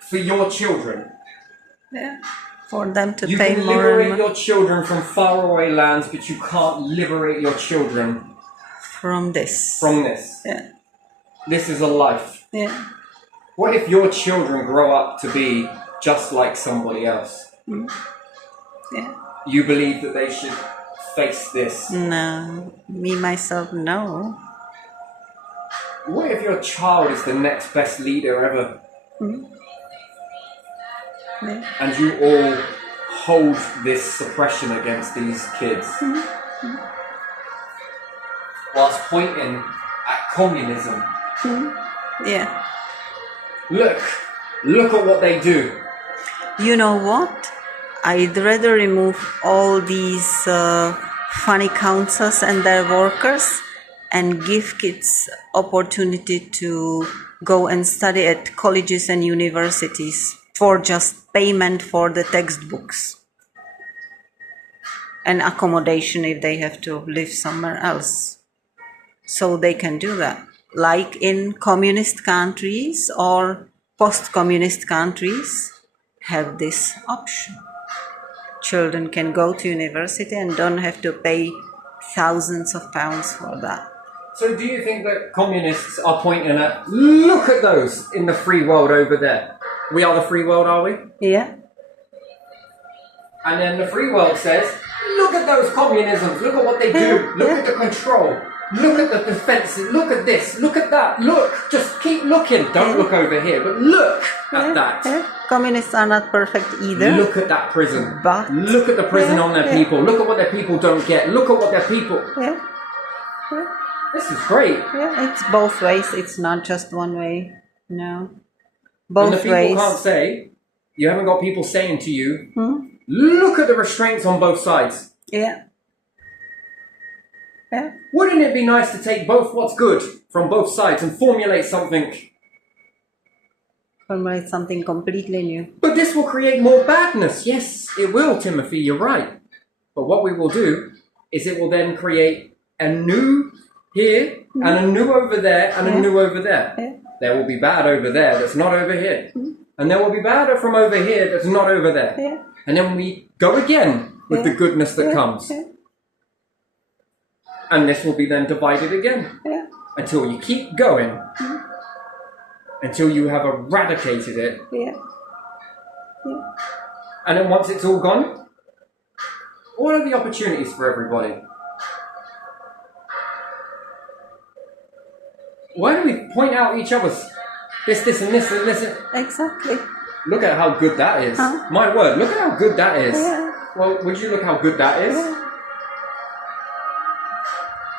For your children. Yeah. For them to You pay can more liberate and more your children from faraway lands, but you can't liberate your children from this. from this. Yeah. This is a life. Yeah. What if your children grow up to be just like somebody else? Yeah. You believe that they should face this? No. Me, myself, no. What if your child is the next best leader ever? Yeah. And you all hold this suppression against these kids? Whilst pointing at communism. Yeah. Look at what they do. You know what? I'd rather remove all these funny councils and their workers and give kids opportunity to go and study at colleges and universities for just payment for the textbooks and accommodation if they have to live somewhere else. So they can do that. Like in communist countries or post-communist countries have this option. Children can go to university and don't have to pay thousands of pounds for that. So do you think that communists are pointing at, look at those in the free world over there? We are the free world, are we? Yeah. And then the free world says, look at those communisms, look at what they do, look at the control, look at the defenses, look at this, look at that, look, just keep looking. Don't look over here, but look at that. Yeah. Communists are not perfect either. Look at that prison. But look at the prison on their people. Look at what their people don't get. Look at what their people... Yeah. Yeah. This is great. Yeah, it's both ways. It's not just one way. No. And Both the people ways. can't say, you haven't got people saying to you, look at the restraints on both sides. Yeah. Yeah. Wouldn't it be nice to take both what's good from both sides and formulate something? Formulate something completely new. But this will create more badness. Yes, it will, Timothy, you're right. But what we will do is it will then create a new here and a new over there and a new over there. Yeah. There will be bad over there that's not over here. And there will be bad from over here that's not over there. Yeah. And then we go again with the goodness that comes. Yeah. And this will be then divided again. Yeah. Until you keep going. Until you have eradicated it. Yeah. Yeah. And then once it's all gone, what are the opportunities for everybody? Why do we point out each other's this and this and this? Exactly. Look at how good that is. Huh? My word, look at how good that is. Yeah. Well, would you look how good that is? Yeah.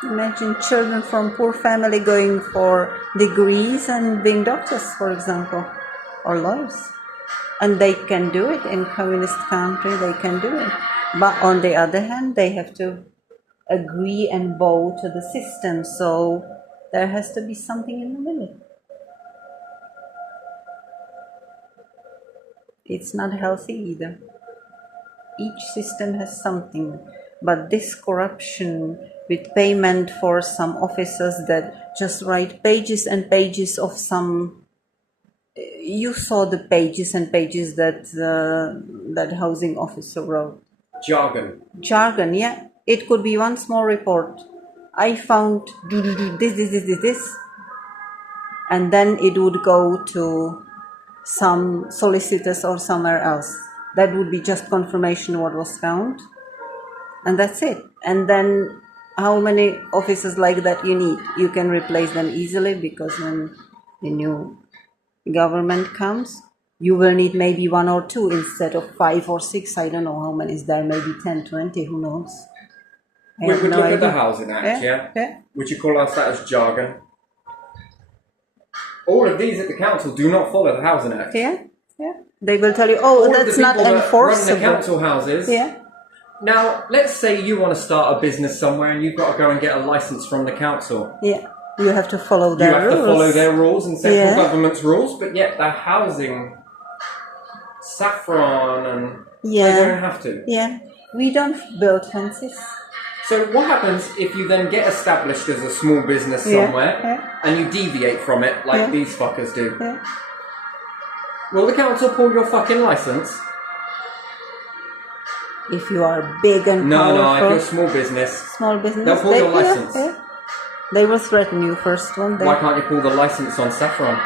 Imagine children from poor family going for degrees and being doctors, for example, or lawyers. And they can do it in communist country, they can do it. But on the other hand, they have to agree and bow to the system. So there has to be something in the middle. It's not healthy either. Each system has something. But this corruption with payment for some officers that just write pages and pages of some... You saw the pages and pages that that housing officer wrote. Jargon, yeah. It could be one small report. I found this. And then it would go to some solicitors or somewhere else. That would be just confirmation what was found. And that's it. And then how many offices like that you need? You can replace them easily because when the new government comes, you will need maybe 1 or 2 instead of 5 or 6. I don't know how many is there, maybe 10, 20, who knows? We would look at the Housing Act, Yeah. Would you call us that as jargon? All of these at the council do not follow the Housing Act. Yeah. They will tell you, All that's of the not people that enforceable. run the council houses. Yeah. Now, let's say you want to start a business somewhere and you've got to go and get a license from the council. Yeah. You have to follow their rules. You have to follow their rules and central government's rules, but yet the housing, Saffron, and they don't have to. Yeah. We don't build fences. So what happens if you then get established as a small business somewhere and you deviate from it like these fuckers do? Yeah. Will the council pull your fucking license? If you are big and powerful. No, if you're small business, they'll pull your license. Yeah. They will threaten you first one day. Why can't you pull the license on Saffron?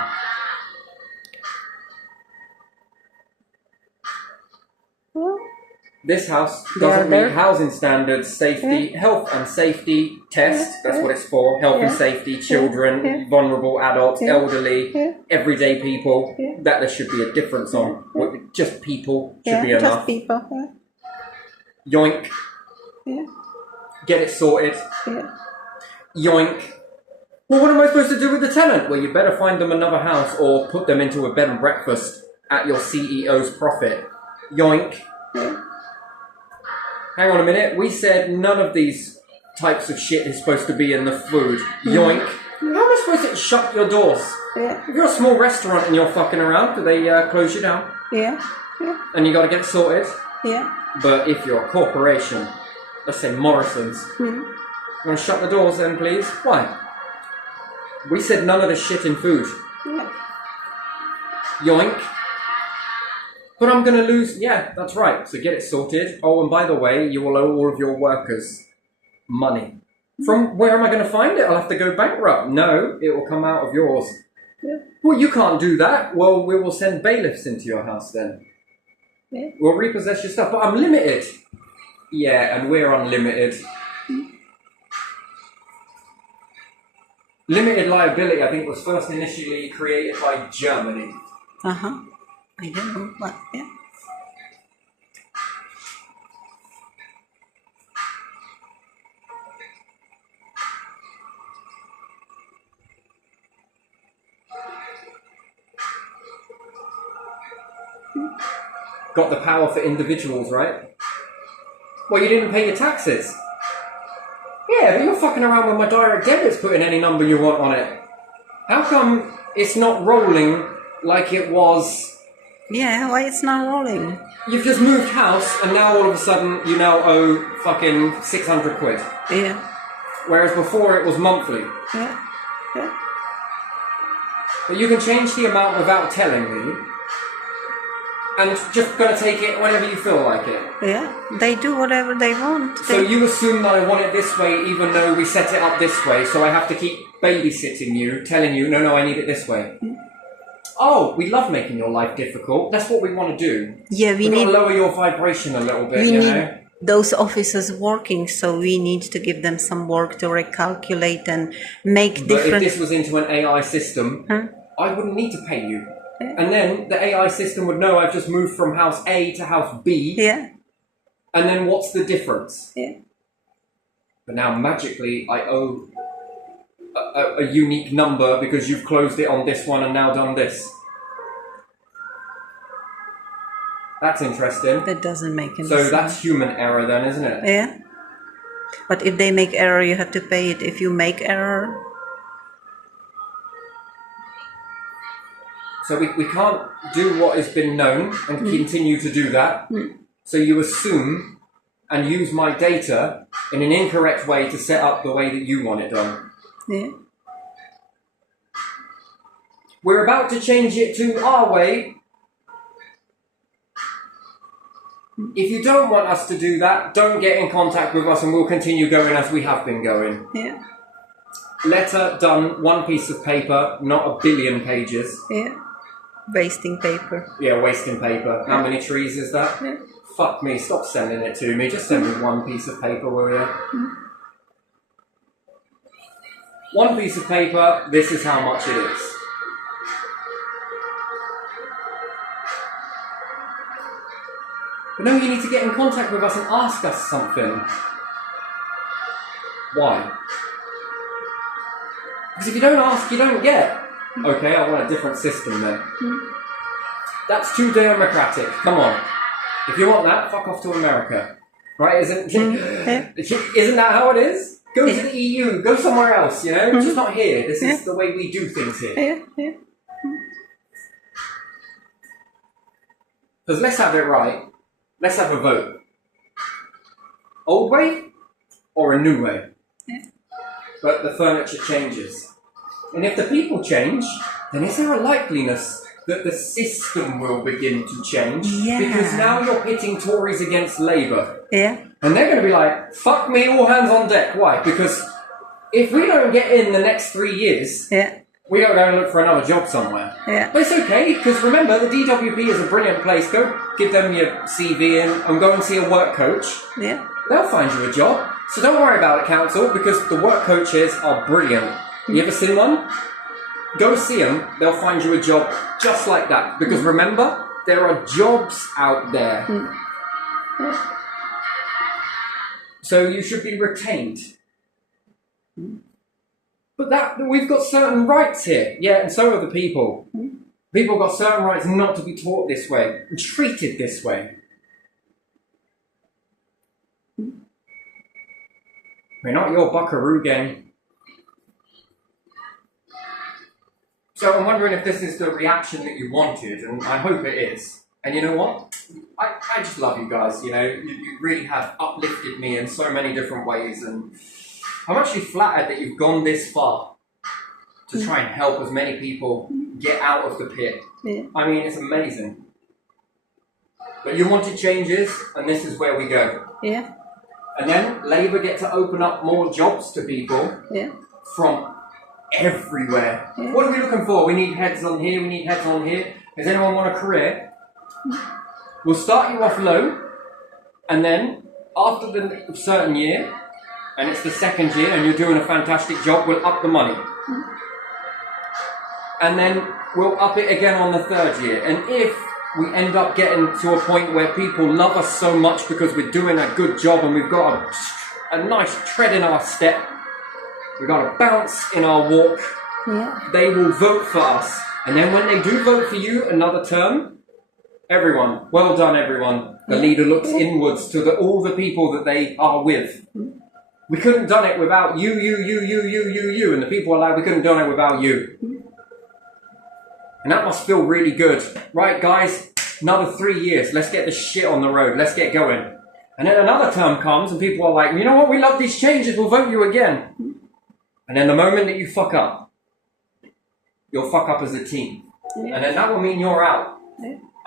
Well, this house doesn't meet housing standards, safety, health and safety test. That's what it's for. Health and safety, children, vulnerable adults, elderly, everyday people. That there should be a difference on. Just people should be enough. Just people. Yoink. Get it sorted. Yoink. Well, what am I supposed to do with the tenant? Well, you better find them another house or put them into a bed and breakfast at your CEO's profit. Yoink. Hang on a minute. We said none of these types of shit is supposed to be in the food. Yoink. How am I supposed to shut your doors? If you're a small restaurant and you're fucking around, do they close you down? And you got to get it sorted? But if you're a corporation, let's say Morrison's, you want to shut the doors then, please? Why? We said none of this shit in food. Yoink. But I'm going to lose... Yeah, that's right. So get it sorted. Oh, and by the way, you will owe all of your workers money. From where am I going to find it? I'll have to go bankrupt. No, it will come out of yours. Well, you can't do that. Well, we will send bailiffs into your house then. We'll repossess your stuff. But I'm limited. Yeah, and we're unlimited. Limited liability, I think, was first initially created by Germany. I don't know what, Got the power for individuals, right? Well, you didn't pay your taxes. Yeah, but you're fucking around with my direct debits putting any number you want on it. How come it's not rolling like it was... Yeah, why it's not rolling? You've just moved house and now all of a sudden you now owe fucking 600 quid. Whereas before it was monthly. But you can change the amount without telling me. And just gonna take it whenever you feel like it. They do whatever they want. So you assume that I want it this way even though we set it up this way, so I have to keep babysitting you, telling you, no, I need it this way. Oh, we love making your life difficult. That's what we want to do. Yeah, we need to lower your vibration a little bit, you know? Those officers working, so we need to give them some work to recalculate and make different... But if this was into an AI system, I wouldn't need to pay you. And then the AI system would know I've just moved from house A to house B. And then what's the difference? But now magically I owe a unique number because you've closed it on this one and now done this. That's interesting. That doesn't make any sense. So that's human error then, isn't it? But if they make error, you have to pay it. If you make error... So we can't do what has been known and continue to do that. So you assume and use my data in an incorrect way to set up the way that you want it done. We're about to change it to our way. If you don't want us to do that, don't get in contact with us and we'll continue going as we have been going. Letter done, one piece of paper, not a billion pages. Wasting paper. Yeah, wasting paper. How many trees is that? Fuck me, stop sending it to me. Just send me one piece of paper, will you? one piece of paper, this is how much it is. But no, you need to get in contact with us and ask us something. Why? Because if you don't ask, you don't get. Okay, I want a different system then. That's too democratic. Come on. If you want that, fuck off to America. Right? Isn't that how it is? Go to the EU. Go somewhere else, you know? Just not here. This is the way we do things here. Because let's have it right. Let's have a vote. Old way or a new way? But the furniture changes. And if the people change, then is there a likeliness that the system will begin to change? Yeah. Because now you're pitting Tories against Labour. Yeah. And they're going to be like, fuck me, all hands on deck. Why? Because if we don't get in the next 3 years, we don't go and look for another job somewhere. Yeah. But it's okay, because remember, the DWP is a brilliant place. Go give them your CV and go and see a work coach. Yeah. They'll find you a job. So don't worry about it, council, because the work coaches are brilliant. You ever seen one? Go see them. They'll find you a job just like that. Because remember, there are jobs out there. So you should be retained. But we've got certain rights here. Yeah, and so have the people. People have got certain rights not to be taught this way and treated this way. We're not your buckaroo gang. So I'm wondering if this is the reaction that you wanted, and I hope it is. And you know what? I just love you guys, you know. You really have uplifted me in so many different ways, and I'm actually flattered that you've gone this far to try and help as many people get out of the pit. Yeah. I mean, it's amazing. But you wanted changes, and this is where we go. Yeah. And then Labour get to open up more jobs to people from everywhere. Yeah. What are we looking for? We need heads on here, we need heads on here. Does anyone want a career? We'll start you off low, and then after the certain year, and it's the second year and you're doing a fantastic job, we'll up the money. And then we'll up it again on the third year. And if we end up getting to a point where people love us so much because we're doing a good job and we've got a nice tread in our step, we've got a bounce in our walk, they will vote for us. And then when they do vote for you another term, everyone, well done everyone. The leader looks inwards to all the people that they are with. We couldn't have done it without you. And the people are like, we couldn't have done it without you. And that must feel really good. Right, guys, another 3 years. Let's get the shit on the road. Let's get going. And then another term comes and people are like, you know what? We love these changes. We'll vote you again. And then the moment that you fuck up, you'll fuck up as a team. And then that will mean you're out.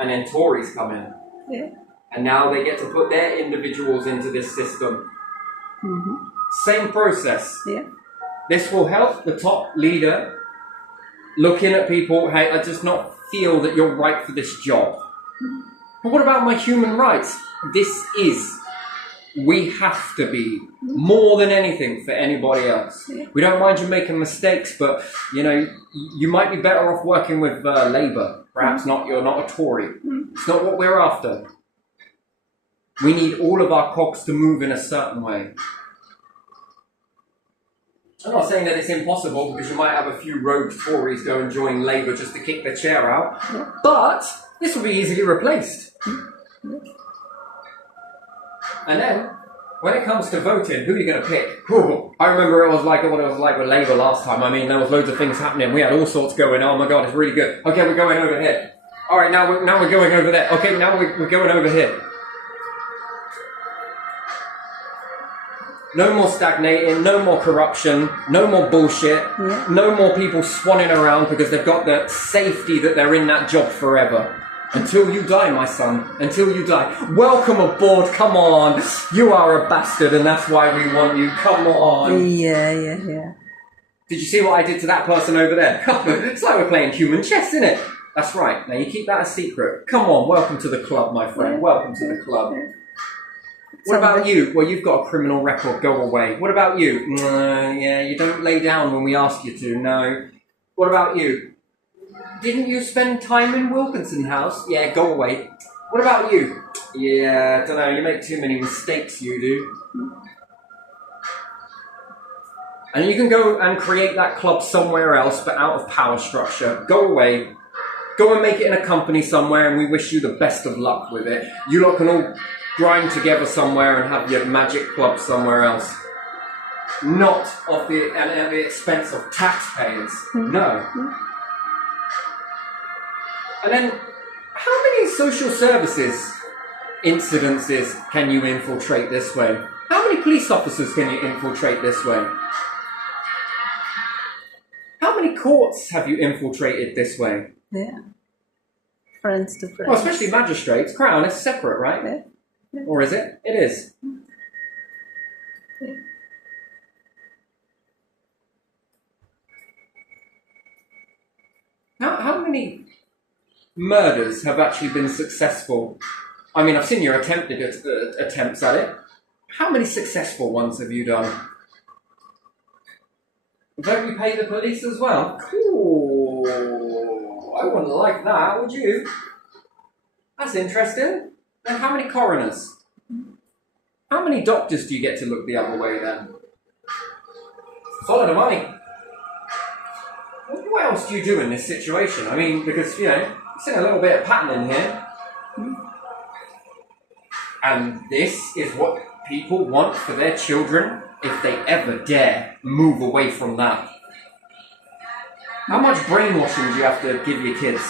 And then Tories come in. And now they get to put their individuals into this system. Same process. This will help the top leader looking at people, hey, I just not feel that you're right for this job. But what about my human rights? This is, we have to be more than anything for anybody else. We don't mind you making mistakes, but you know, you might be better off working with Labour. Perhaps not, you're not a Tory. It's not what we're after. We need all of our cogs to move in a certain way. I'm not saying that it's impossible because you might have a few rogue Tories go and join Labour just to kick their chair out, but this will be easily replaced. And then, when it comes to voting, who are you going to pick? Ooh, I remember what it was like with Labour last time. I mean, there was loads of things happening. We had all sorts going on. Oh my God, it's really good. Okay, we're going over here. All right, now we're going over there. Okay, now we're going over here. No more stagnating, no more corruption, no more bullshit, no more people swanning around because they've got the safety that they're in that job forever. Until you die, my son. Until you die. Welcome aboard, come on. You are a bastard and that's why we want you. Come on. Yeah. Did you see what I did to that person over there? It's like we're playing human chess, isn't it? That's right. Now you keep that a secret. Come on, welcome to the club, my friend. Welcome to the club. What about you? Well, you've got a criminal record. Go away. What about you? Yeah, you don't lay down when we ask you to. No. What about you? Didn't you spend time in Wilkinson House? Yeah, go away. What about you? Yeah, I don't know. You make too many mistakes, you do. And you can go and create that club somewhere else, but out of power structure. Go away. Go and make it in a company somewhere, and we wish you the best of luck with it. You lot can all grind together somewhere and have your magic club somewhere else. Not at the expense of taxpayers. No. And then, how many social services incidences can you infiltrate this way? How many police officers can you infiltrate this way? How many courts have you infiltrated this way? Yeah. Friends to friends. Well, especially magistrates. Crown is separate, right? Yeah. Yeah. Or is it? It is. Yeah. How many murders have actually been successful? I mean, I've seen your attempts at it. How many successful ones have you done? Don't you pay the police as well? Cool. I wouldn't like that, would you? That's interesting. Then how many coroners? How many doctors do you get to look the other way then? Follow the money. What else do you do in this situation? I mean, because, you know, you've seen a little bit of pattern in here. And this is what people want for their children if they ever dare move away from that. How much brainwashing do you have to give your kids?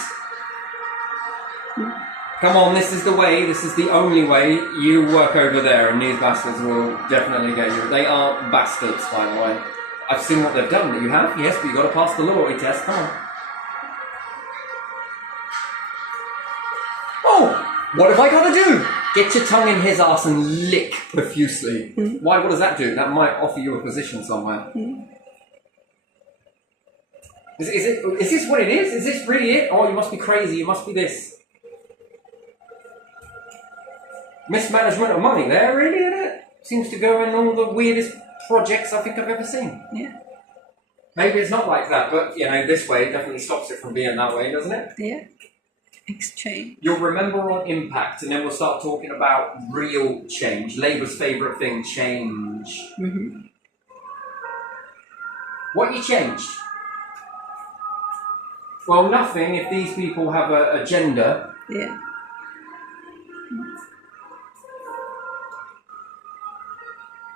Come on, this is the way, this is the only way. You work over there and these bastards will definitely get you. They are bastards, by the way. I've seen what they've done. You have? Yes, but you've got to pass the loyalty test. Come on. Oh, what have I got to do? Get your tongue in his arse and lick profusely. Why? What does that do? That might offer you a position somewhere. Is this what it is? Is this really it? Oh, you must be crazy. You must be this. Mismanagement of money there, really, isn't it? Seems to go in all the weirdest projects I think I've ever seen. Yeah. Maybe it's not like that, but, you know, this way definitely stops it from being that way, doesn't it? Yeah. Exchange. You'll remember on impact, and then we'll start talking about real change. Labour's favourite thing, change. What you changed? Well, nothing if these people have an agenda. Yeah.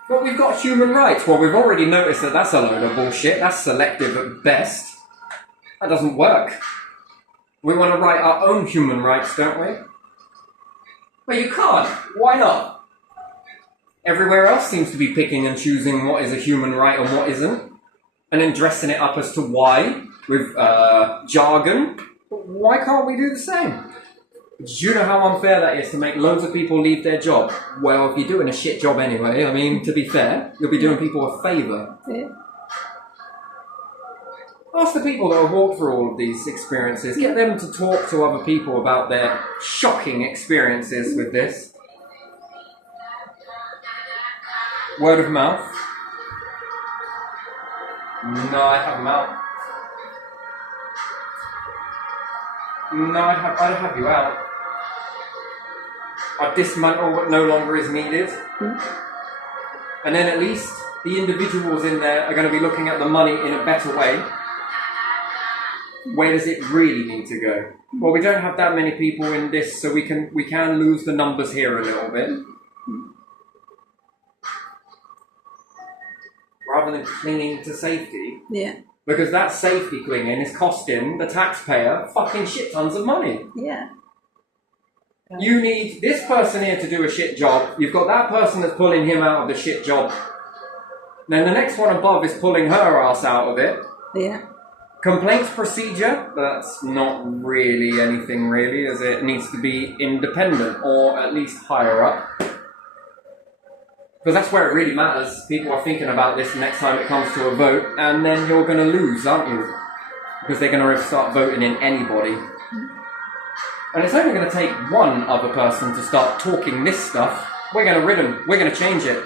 But we've got human rights. Well, we've already noticed that that's a load of bullshit. That's selective at best. That doesn't work. We want to write our own human rights, don't we? Well, you can't. Why not? Everywhere else seems to be picking and choosing what is a human right and what isn't. And then dressing it up as to why, with jargon. Why can't we do the same? Do you know how unfair that is to make loads of people leave their job? Well, if you're doing a shit job anyway, I mean, to be fair, you'll be doing people a favour. Yeah. Ask the people that have walked through all of these experiences. Get them to talk to other people about their shocking experiences with this. Word of mouth. No, I have mouth. No, I'd have you out. I'd dismantle what no longer is needed. And then at least the individuals in there are going to be looking at the money in a better way. Where does it really need to go? Well, we don't have that many people in this, so we can lose the numbers here a little bit. Rather than clinging to safety. Yeah. Because that safety clinging is costing the taxpayer fucking shit tons of money. Yeah. You need this person here to do a shit job. You've got that person that's pulling him out of the shit job. Then the next one above is pulling her ass out of it. Yeah. Complaints procedure, that's not really anything really, as it needs to be independent or at least higher up. Because that's where it really matters. People are thinking about this next time it comes to a vote, and then you're going to lose, aren't you? Because they're going to start voting in anybody. And it's only going to take one other person to start talking this stuff We're going to rid them. We're going to change it.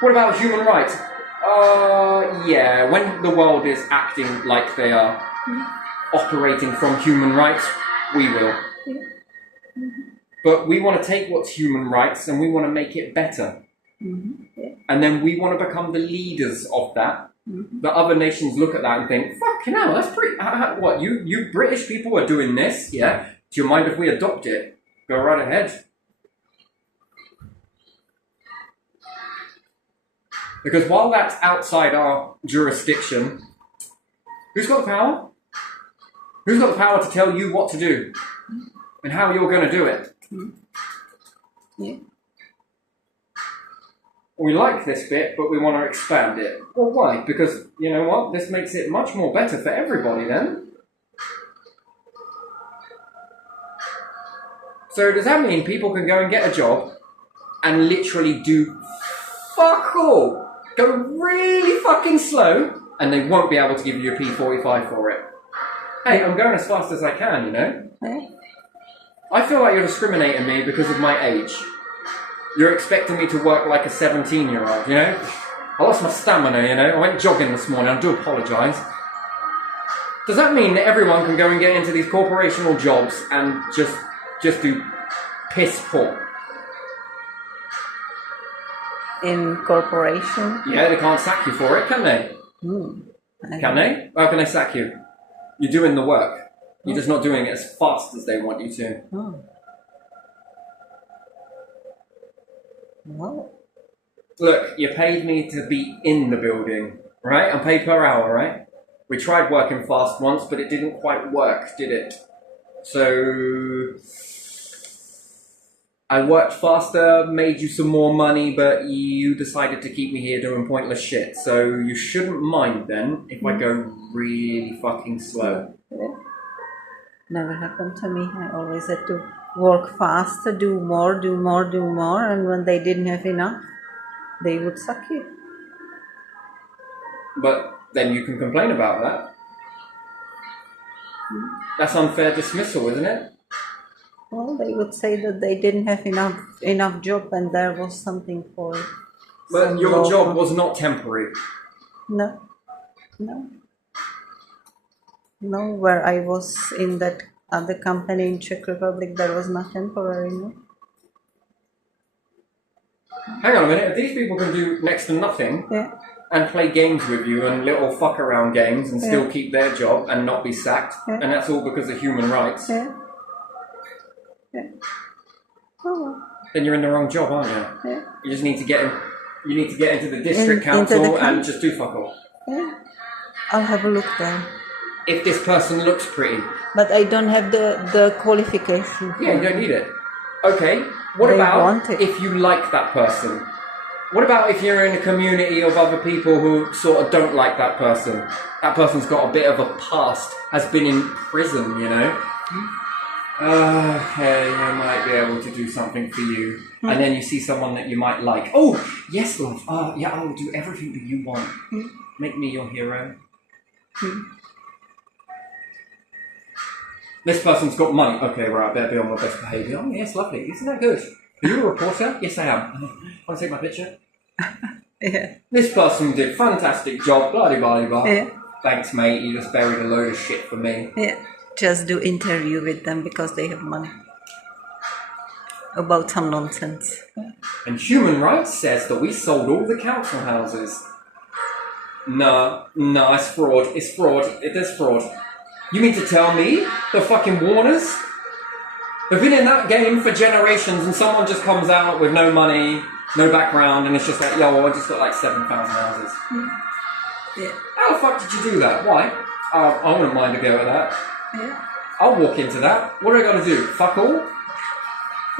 What about human rights? Yeah, when the world is acting like they are operating from human rights, we will. But we want to take what's human rights and we want to make it better. And then we want to become the leaders of that. The other nations look at that and think, fucking hell, that's pretty... what, you British people are doing this? Yeah. Do you mind if we adopt it? Go right ahead. Because while that's outside our jurisdiction, who's got the power? Who's got the power to tell you what to do? And how you're going to do it? Yeah. We like this bit, but we want to expand it. Well, why? Because, you know what? This makes it much more better for everybody then. So does that mean people can go and get a job and literally do fuck all? Go really fucking slow, and they won't be able to give you a P45 for it. Hey, I'm going as fast as I can, you know? I feel like you're discriminating me because of my age. You're expecting me to work like a 17-year-old, you know? I lost my stamina, you know? I went jogging this morning, I do apologise. Does that mean that everyone can go and get into these corporational jobs and just do piss poor? In corporation? Yeah, they can't sack you for it, can they? Can they? How can they sack you? You're doing the work. You're just not doing it as fast as they want you to. Well, look, you paid me to be in the building, right? I'm paid per hour, right? We tried working fast once, but it didn't quite work, did it? So I worked faster, made you some more money, but you decided to keep me here doing pointless shit. So you shouldn't mind then if I go really fucking slow. Never happened to me. I always had to work faster, do more, and when they didn't have enough, they would suck you. But then you can complain about that. That's unfair dismissal, isn't it? Well, they would say that they didn't have enough job and there was something for it. But your job was not temporary. No, where I was in that other company in Czech Republic, there was not temporary, no? Hang on a minute, if these people can do next to nothing and play games with you and little fuck around games and still keep their job and not be sacked, and that's all because of human rights, then you're in the wrong job, aren't you? You just need to get into the district council and just do fuck all. I'll have a look there. If this person looks pretty. But I don't have the qualification. Yeah, you don't need it. Okay, what about if you like that person? What about if you're in a community of other people who sort of don't like that person? That person's got a bit of a past, has been in prison, you know? Okay, I might be able to do something for you. And then you see someone that you might like. Oh, yes, love. Yeah, I'll do everything that you want. Make me your hero. This person's got money. Okay, right, I better be on my best behaviour. Oh, yes, lovely. Isn't that good? Are you a reporter? Yes, I am. Want to take my picture? This person did fantastic job, blah, blah, blah. Thanks, mate. You just buried a load of shit for me. Just do interview with them because they have money. About some nonsense. And human rights says that we sold all the council houses. No, it's fraud. It's fraud. It is fraud. You mean to tell me the fucking Warners? They've been in that game for generations and someone just comes out with no money, no background, and it's just like, yo, I just got like 7,000 houses. How the fuck did you do that? Why? I wouldn't mind a go at that. I'll walk into that. What do I got to do? Fuck all?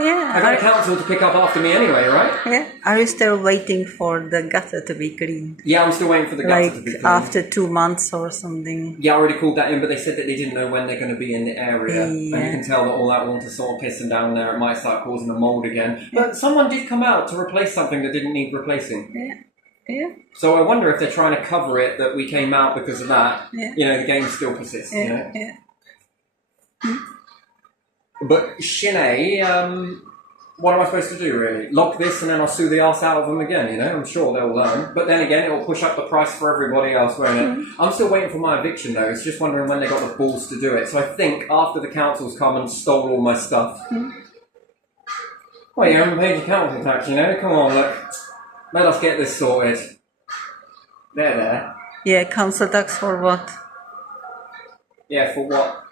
I got a council to pick up after me anyway, right? Are you still waiting for the gutter to be cleaned? Yeah, I'm still waiting for the gutter to be cleaned. After 2 months or something? Yeah, I already called that in, but they said that they didn't know when they're going to be in the area. And you can tell that all that water sort of pissing down there, it might start causing a mould again. But someone did come out to replace something that didn't need replacing. So I wonder if they're trying to cover it that we came out because of that. You know, the game still persists, you know? But Shanae, what am I supposed to do, really? Lock this and then I'll sue the arse out of them again, you know? I'm sure they'll learn. But then again, it'll push up the price for everybody else, won't it? I'm still waiting for my eviction, though. It's just wondering when they got the balls to do it. So I think after the council's come and stole all my stuff... Well, you haven't paid your council tax, you know? Come on, look. Let us get this sorted. There. Yeah, council tax for what? Yeah, for what?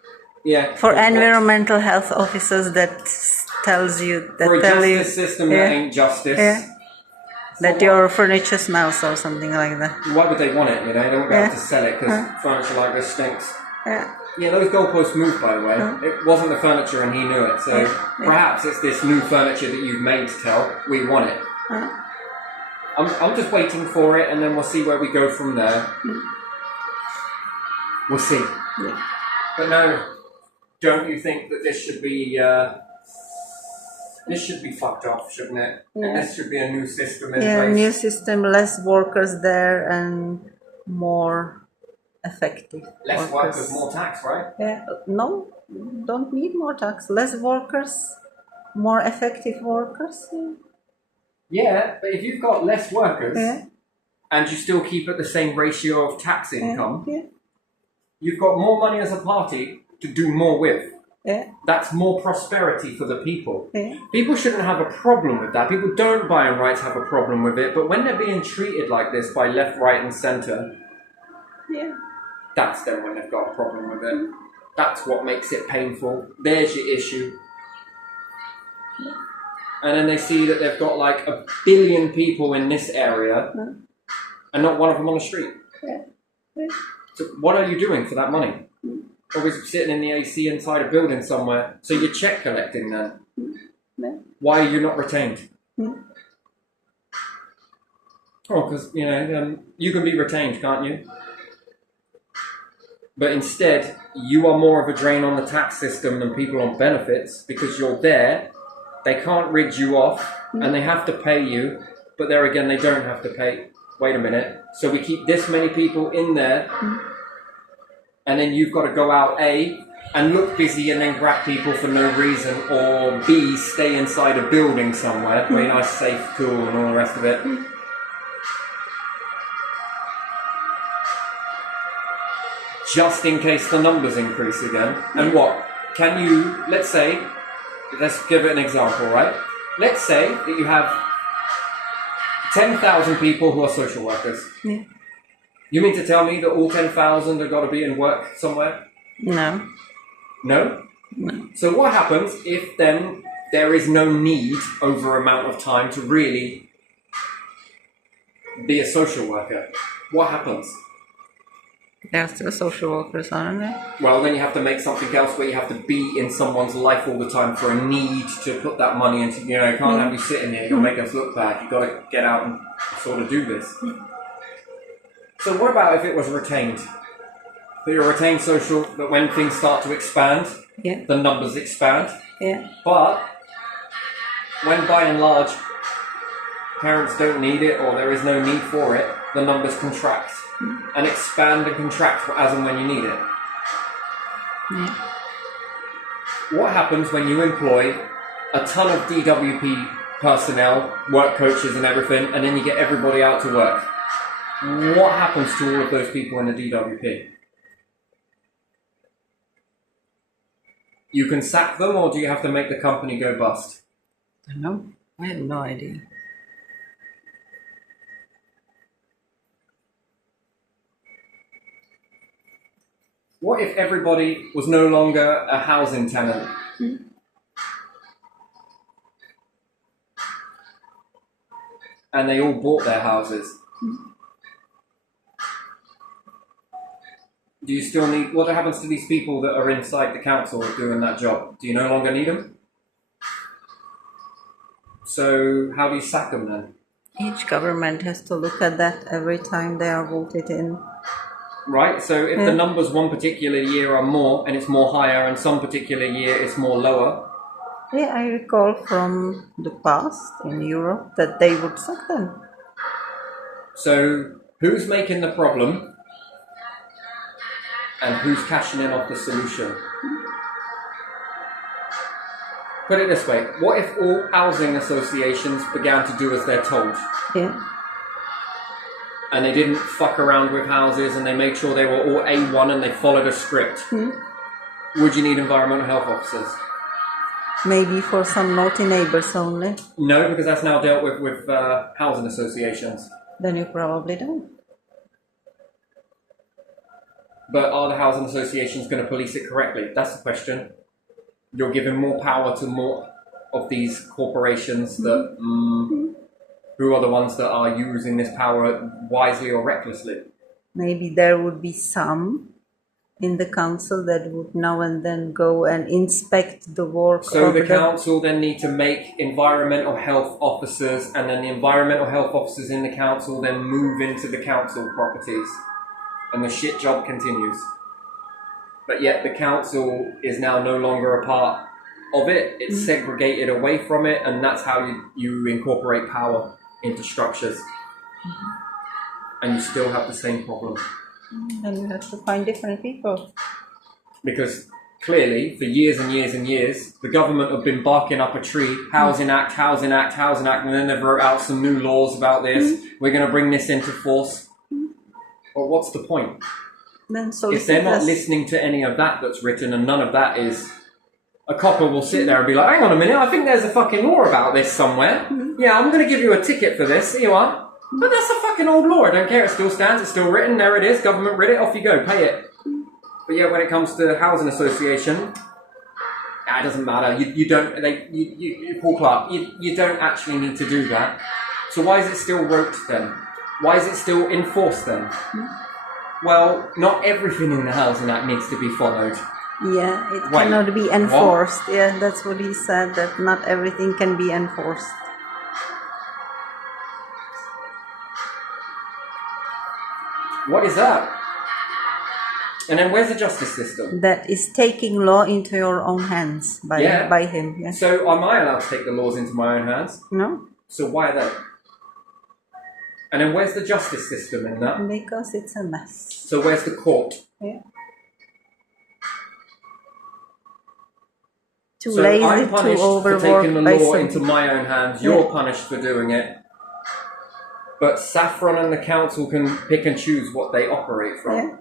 Yeah. For environmental health officers that tells you that for a tell you justice system that ain't justice. Yeah. That your furniture smells or something like that. Why would they want it, you know? They won't be able to sell it because furniture like this stinks. Yeah, those goalposts moved, by the way. It wasn't the furniture and he knew it. So perhaps it's this new furniture that you've made to tell we want it. I'm just waiting for it and then we'll see where we go from there. We'll see. Yeah. But no, don't you think that this should be fucked off, shouldn't it? Yeah. This should be a new system in Yeah, place. new system, less workers there and more effective. Less workers, more tax, right? Yeah, no, don't need more tax. Less workers, more effective workers. Yeah, but if you've got less workers and you still keep at the same ratio of tax income, you've got more money as a party to do more with. Yeah. That's more prosperity for the people. Yeah. People shouldn't have a problem with that. People don't, by and rights, have a problem with it. But when they're being treated like this by left, right and centre, that's then when they've got a problem with it. That's what makes it painful. There's your issue. And then they see that they've got like 1 billion people in this area and not one of them on the street. So what are you doing for that money? Always sitting in the AC inside a building somewhere. So you're check collecting then. Why are you not retained? Oh, because, you know, you can be retained, can't you? But instead, you are more of a drain on the tax system than people on benefits because you're there. They can't rid you off and they have to pay you. But there again, they don't have to pay. Wait a minute. So we keep this many people in there and then you've got to go out, A, and look busy and then grab people for no reason, or B, stay inside a building somewhere, where you're nice, safe, cool, and all the rest of it. Just in case the numbers increase again. And what? Can you, let's say, let's give it an example, right? Let's say that you have 10,000 people who are social workers. You mean to tell me that all 10,000 have got to be in work somewhere? No. No? So what happens if then there is no need over amount of time to really be a social worker? What happens? There are still social workers, aren't there? Well, then you have to make something else where you have to be in someone's life all the time for a need to put that money into, you know, you can't have you sitting here, you'll make us look bad. You've got to get out and sort of do this. So what about if it was retained? That you're retained social, that when things start to expand, the numbers expand. But when by and large parents don't need it or there is no need for it, the numbers contract and expand and contract as and when you need it. What happens when you employ a ton of DWP personnel, work coaches and everything, and then you get everybody out to work? What happens to all of those people in the DWP? You can sack them, or do you have to make the company go bust? I don't know. I have no idea. What if everybody was no longer a housing tenant? And they all bought their houses? Do you still need... What happens to these people that are inside the council doing that job? Do you no longer need them? So how do you sack them then? Each government has to look at that every time they are voted in. Right, so if the numbers one particular year are more and it's more higher and some particular year it's more lower. Yeah, I recall from the past in Europe that they would sack them. So who's making the problem and who's cashing in off the solution? Put it this way. What if all housing associations began to do as they're told? Yeah. And they didn't fuck around with houses and they made sure they were all A1 and they followed a script? Would you need environmental health officers? Maybe for some naughty neighbors only. No, because that's now dealt with housing associations. Then you probably don't. But are the housing associations going to police it correctly? That's the question. You're giving more power to more of these corporations that who are the ones that are using this power wisely or recklessly? Maybe there would be some in the council that would now and then go and inspect the work So of the council then need to make environmental health officers, and then the environmental health officers in the council then move into the council properties. And the shit job continues. But yet the council is now no longer a part of it. It's segregated away from it, and that's how you incorporate power into structures. And you still have the same problem. And you have to find different people. Because clearly, for years and years and years, the government have been barking up a tree, Housing Act, Housing Act, Housing Act, and then they've wrote out some new laws about this. We're going to bring this into force. Well, what's the point? Then If they're not listening to any of that that's written, and none of that is... A copper will sit there and be like, hang on a minute, I think there's a fucking law about this somewhere. Yeah, I'm going to give you a ticket for this. Here you are. But that's a fucking old law. I don't care. It still stands. It's still written. There it is. Government read it. Off you go. Pay it. But yeah, when it comes to the housing association, it doesn't matter. You don't. Paul Clark. You don't actually need to do that. So why is it still wrote then? Why is it still enforced then? Well, not everything in the Housing Act needs to be followed. Yeah, it cannot be enforced. What? Yeah, that's what he said. That not everything can be enforced. What is that? And then where's the justice system? That is taking law into your own hands by him. Yeah. So am I allowed to take the laws into my own hands? No. So why are they? And then where's the justice system in that? Because it's a mess. So where's the court? Yeah. So I'm punished for taking the law into my own hands. You're punished for doing it. But Saffron and the council can pick and choose what they operate from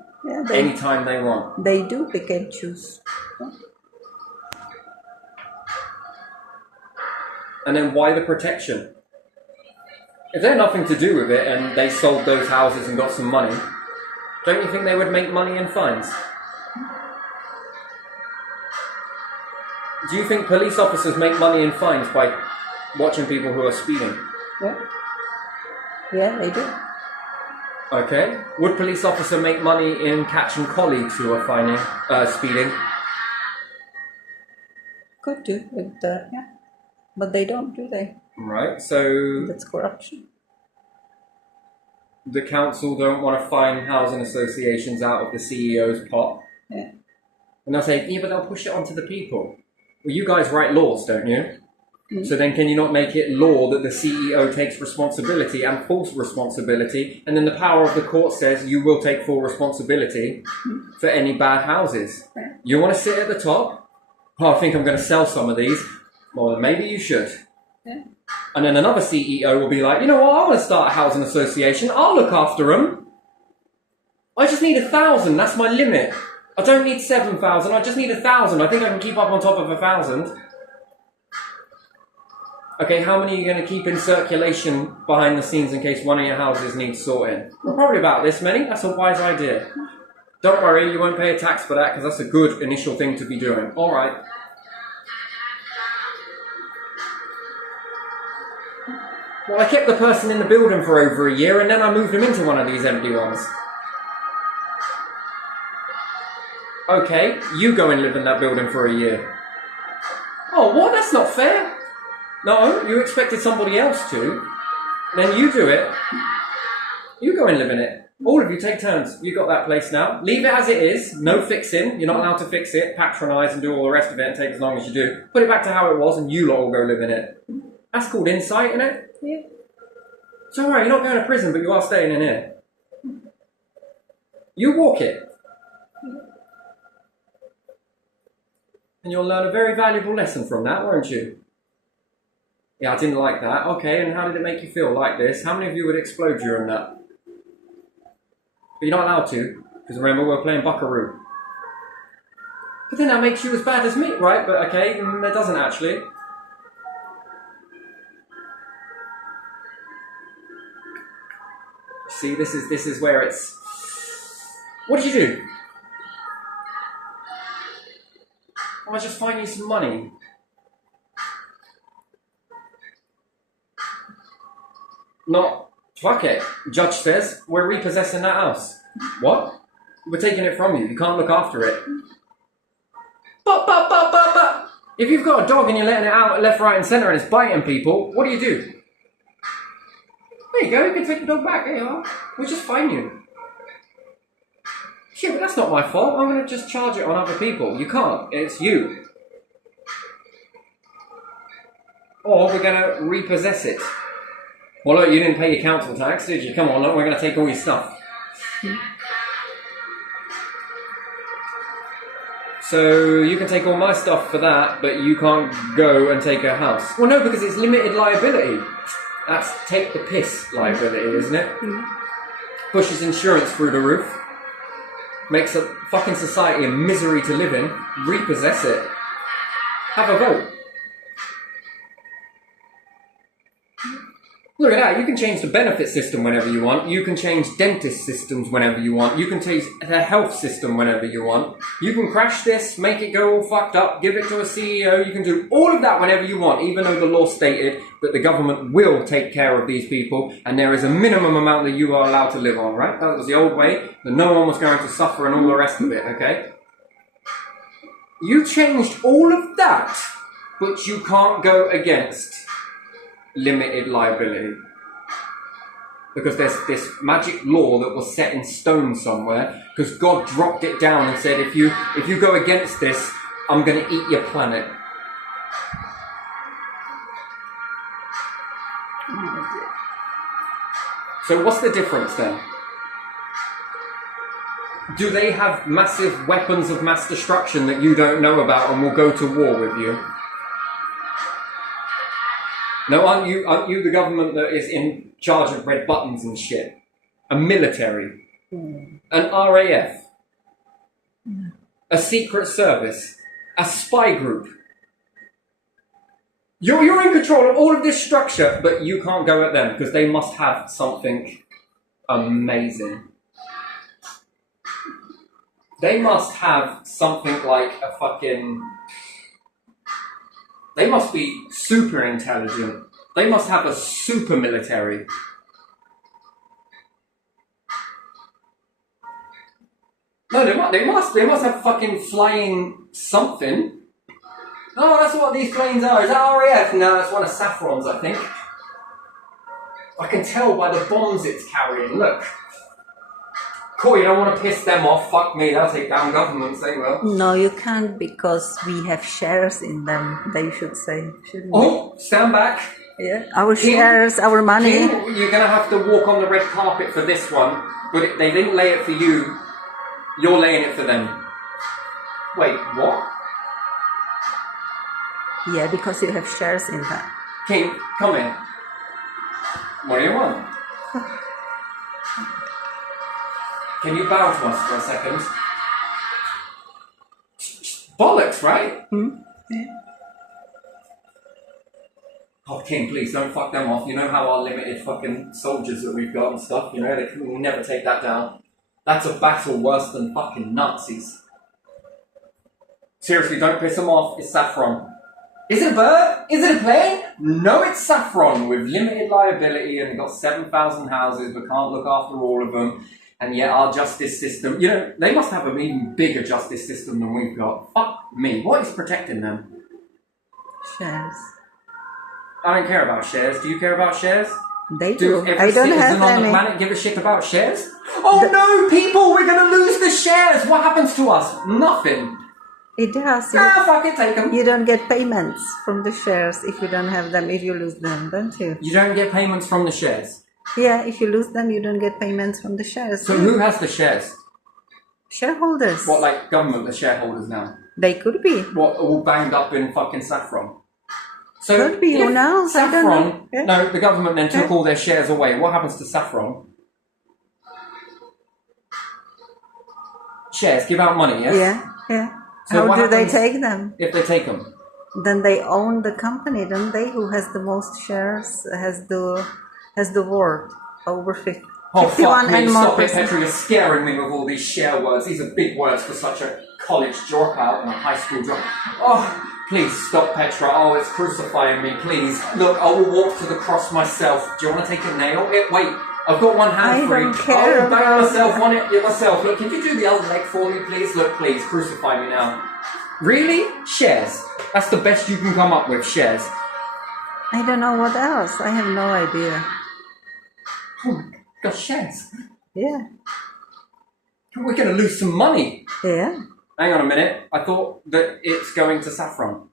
anytime they want. They do pick and choose. And then why the protection? If they're nothing to do with it and they sold those houses and got some money, don't you think they would make money in fines? Do you think police officers make money in fines by watching people who are speeding? Yeah. Yeah, they do. Okay. Would police officer make money in catching colleagues who are speeding? Could do, yeah. But they don't, do they? Right, so... That's corruption. The council don't want to fine housing associations out of the CEO's pot. Yeah. And they'll say, yeah, but they'll push it onto the people. Well, you guys write laws, don't you? So then can you not make it law that the CEO takes responsibility and full responsibility, and then the power of the court says you will take full responsibility for any bad houses? You want to sit at the top? Oh, I think I'm going to sell some of these. Well, then maybe you should. Yeah. And then another CEO will be like, you know what, I want to start a housing association. I'll look after them. I just need 1,000. That's my limit. I don't need 7,000. I just need 1,000. I think I can keep up on top of 1,000. Okay, how many are you going to keep in circulation behind the scenes in case one of your houses needs sorting? Well, probably about this many. That's a wise idea. Don't worry, you won't pay a tax for that because that's a good initial thing to be doing. All right. Well, I kept the person in the building for over a year and then I moved them into one of these empty ones. Okay, you go and live in that building for a year. Oh, what? That's not fair. No, you expected somebody else to. Then you do it. You go and live in it. All of you take turns. You got that place now. Leave it as it is. No fixing. You're not allowed to fix it, patronise and do all the rest of it and take as long as you do. Put it back to how it was and you lot will go live in it. That's called insight, isn't it? Yeah. It's alright, you're not going to prison, but you are staying in here. You walk it. And you'll learn a very valuable lesson from that, won't you? Yeah, I didn't like that. Okay, and how did it make you feel like this? How many of you would explode during that? But you're not allowed to, because remember, we're playing Buckaroo. But then that makes you as bad as me, right? But okay, that doesn't actually. See, this is where it's... What did you do? I just find you some money. Not, fuck it. Judge says, we're repossessing that house. What? We're taking it from you. You can't look after it. But. If you've got a dog and you're letting it out left, right and centre and it's biting people, what do you do? There you go, you can take the dog back. There you are. We'll just fine you. Yeah, but that's not my fault. I'm going to just charge it on other people. You can't. It's you. Or we're going to repossess it. Well, look, you didn't pay your council tax, did you? Come on, look, we're going to take all your stuff. So you can take all my stuff for that, but you can't go and take a house. Well, no, because it's limited liability. That's take the piss liability, isn't it? Pushes insurance through the roof. Makes a fucking society a misery to live in. Repossess it. Have a vote. Look at that, you can change the benefit system whenever you want. You can change dentist systems whenever you want. You can change the health system whenever you want. You can crash this, make it go all fucked up, give it to a CEO. You can do all of that whenever you want, even though the law stated that the government will take care of these people and there is a minimum amount that you are allowed to live on, right? That was the old way, that no one was going to suffer and all the rest of it, okay? You changed all of that, but you can't go against limited liability. Because there's this magic law that was set in stone somewhere, because God dropped it down and said, if you go against this, I'm going to eat your planet. So what's the difference then? Do they have massive weapons of mass destruction that you don't know about and will go to war with you? No, aren't you the government that is in charge of red buttons and shit? A military. An RAF. A secret service. A spy group. You're in control of all of this structure, but you can't go at them because they must have something amazing. They must have something like a fucking... They must be super intelligent. They must have a super military. No, they must have fucking flying something. No, that's what these planes are. Is that RAF? No, it's one of Saffron's, I think. I can tell by the bombs it's carrying. Look. Cool, you don't want to piss them off. Fuck me, they'll take down governments, they will. No, you can't because we have shares in them, they should say. Shouldn't Oh, stand back. Yeah, our shares, our money. King, you're going to have to walk on the red carpet for this one, but they didn't lay it for you. You're laying it for them. Wait, what? Yeah, because you have shares in that. King, come in. What do you want? Can you bow to us for a second? Bollocks, right? Yeah. Oh, King, please don't fuck them off. You know how our limited fucking soldiers that we've got and stuff, you know, they will never take that down. That's a battle worse than fucking Nazis. Seriously, don't piss them off. It's Saffron. Is it a bird? Is it a plane? No, it's Saffron with limited liability and got 7,000 houses but can't look after all of them. And yet our justice system, you know, they must have an even bigger justice system than we've got. Fuck me. What is protecting them? Shares. I don't care about shares. Do you care about shares? They do. I don't citizen have on the any. planet give a shit about shares? Oh no, people, we're going to lose the shares. What happens to us? Nothing. It does. Fuck it, take them. You don't get payments from the shares if you don't have them, if you lose them, don't you? You don't get payments from the shares. Yeah, if you lose them, you don't get payments from the shares. So who has the shares? Shareholders. What, like government are shareholders now? They could be. What, all banged up in fucking Saffron? So Could be, who if knows? I don't Saffron, know. Yeah. no, the government then took Yeah. all their shares away. What happens to Saffron? Shares, give out money, yes? Yeah. So How what do they happens take them? if they take them? Then they own the company, don't they? Who has the most shares has the word over 50. Oh, 51 fuck me, and more stop it, percent. Petra, you're scaring me with all these share words. These are big words for such a college dropout and a high school dropout. Oh, please stop, Petra. Oh, it's crucifying me, please. Look, I will walk to the cross myself. Do you want to take a nail? Wait, I've got one hand I free. don't care I'll bang about myself on it myself. Look, can you do the other leg for me, please? Look, please, crucify me now. Really? Shares? That's the best you can come up with, shares. I don't know what else. I have no idea. Oh, got shares. Yeah. We're going to lose some money. Yeah. Hang on a minute. I thought that it's going to Saffron.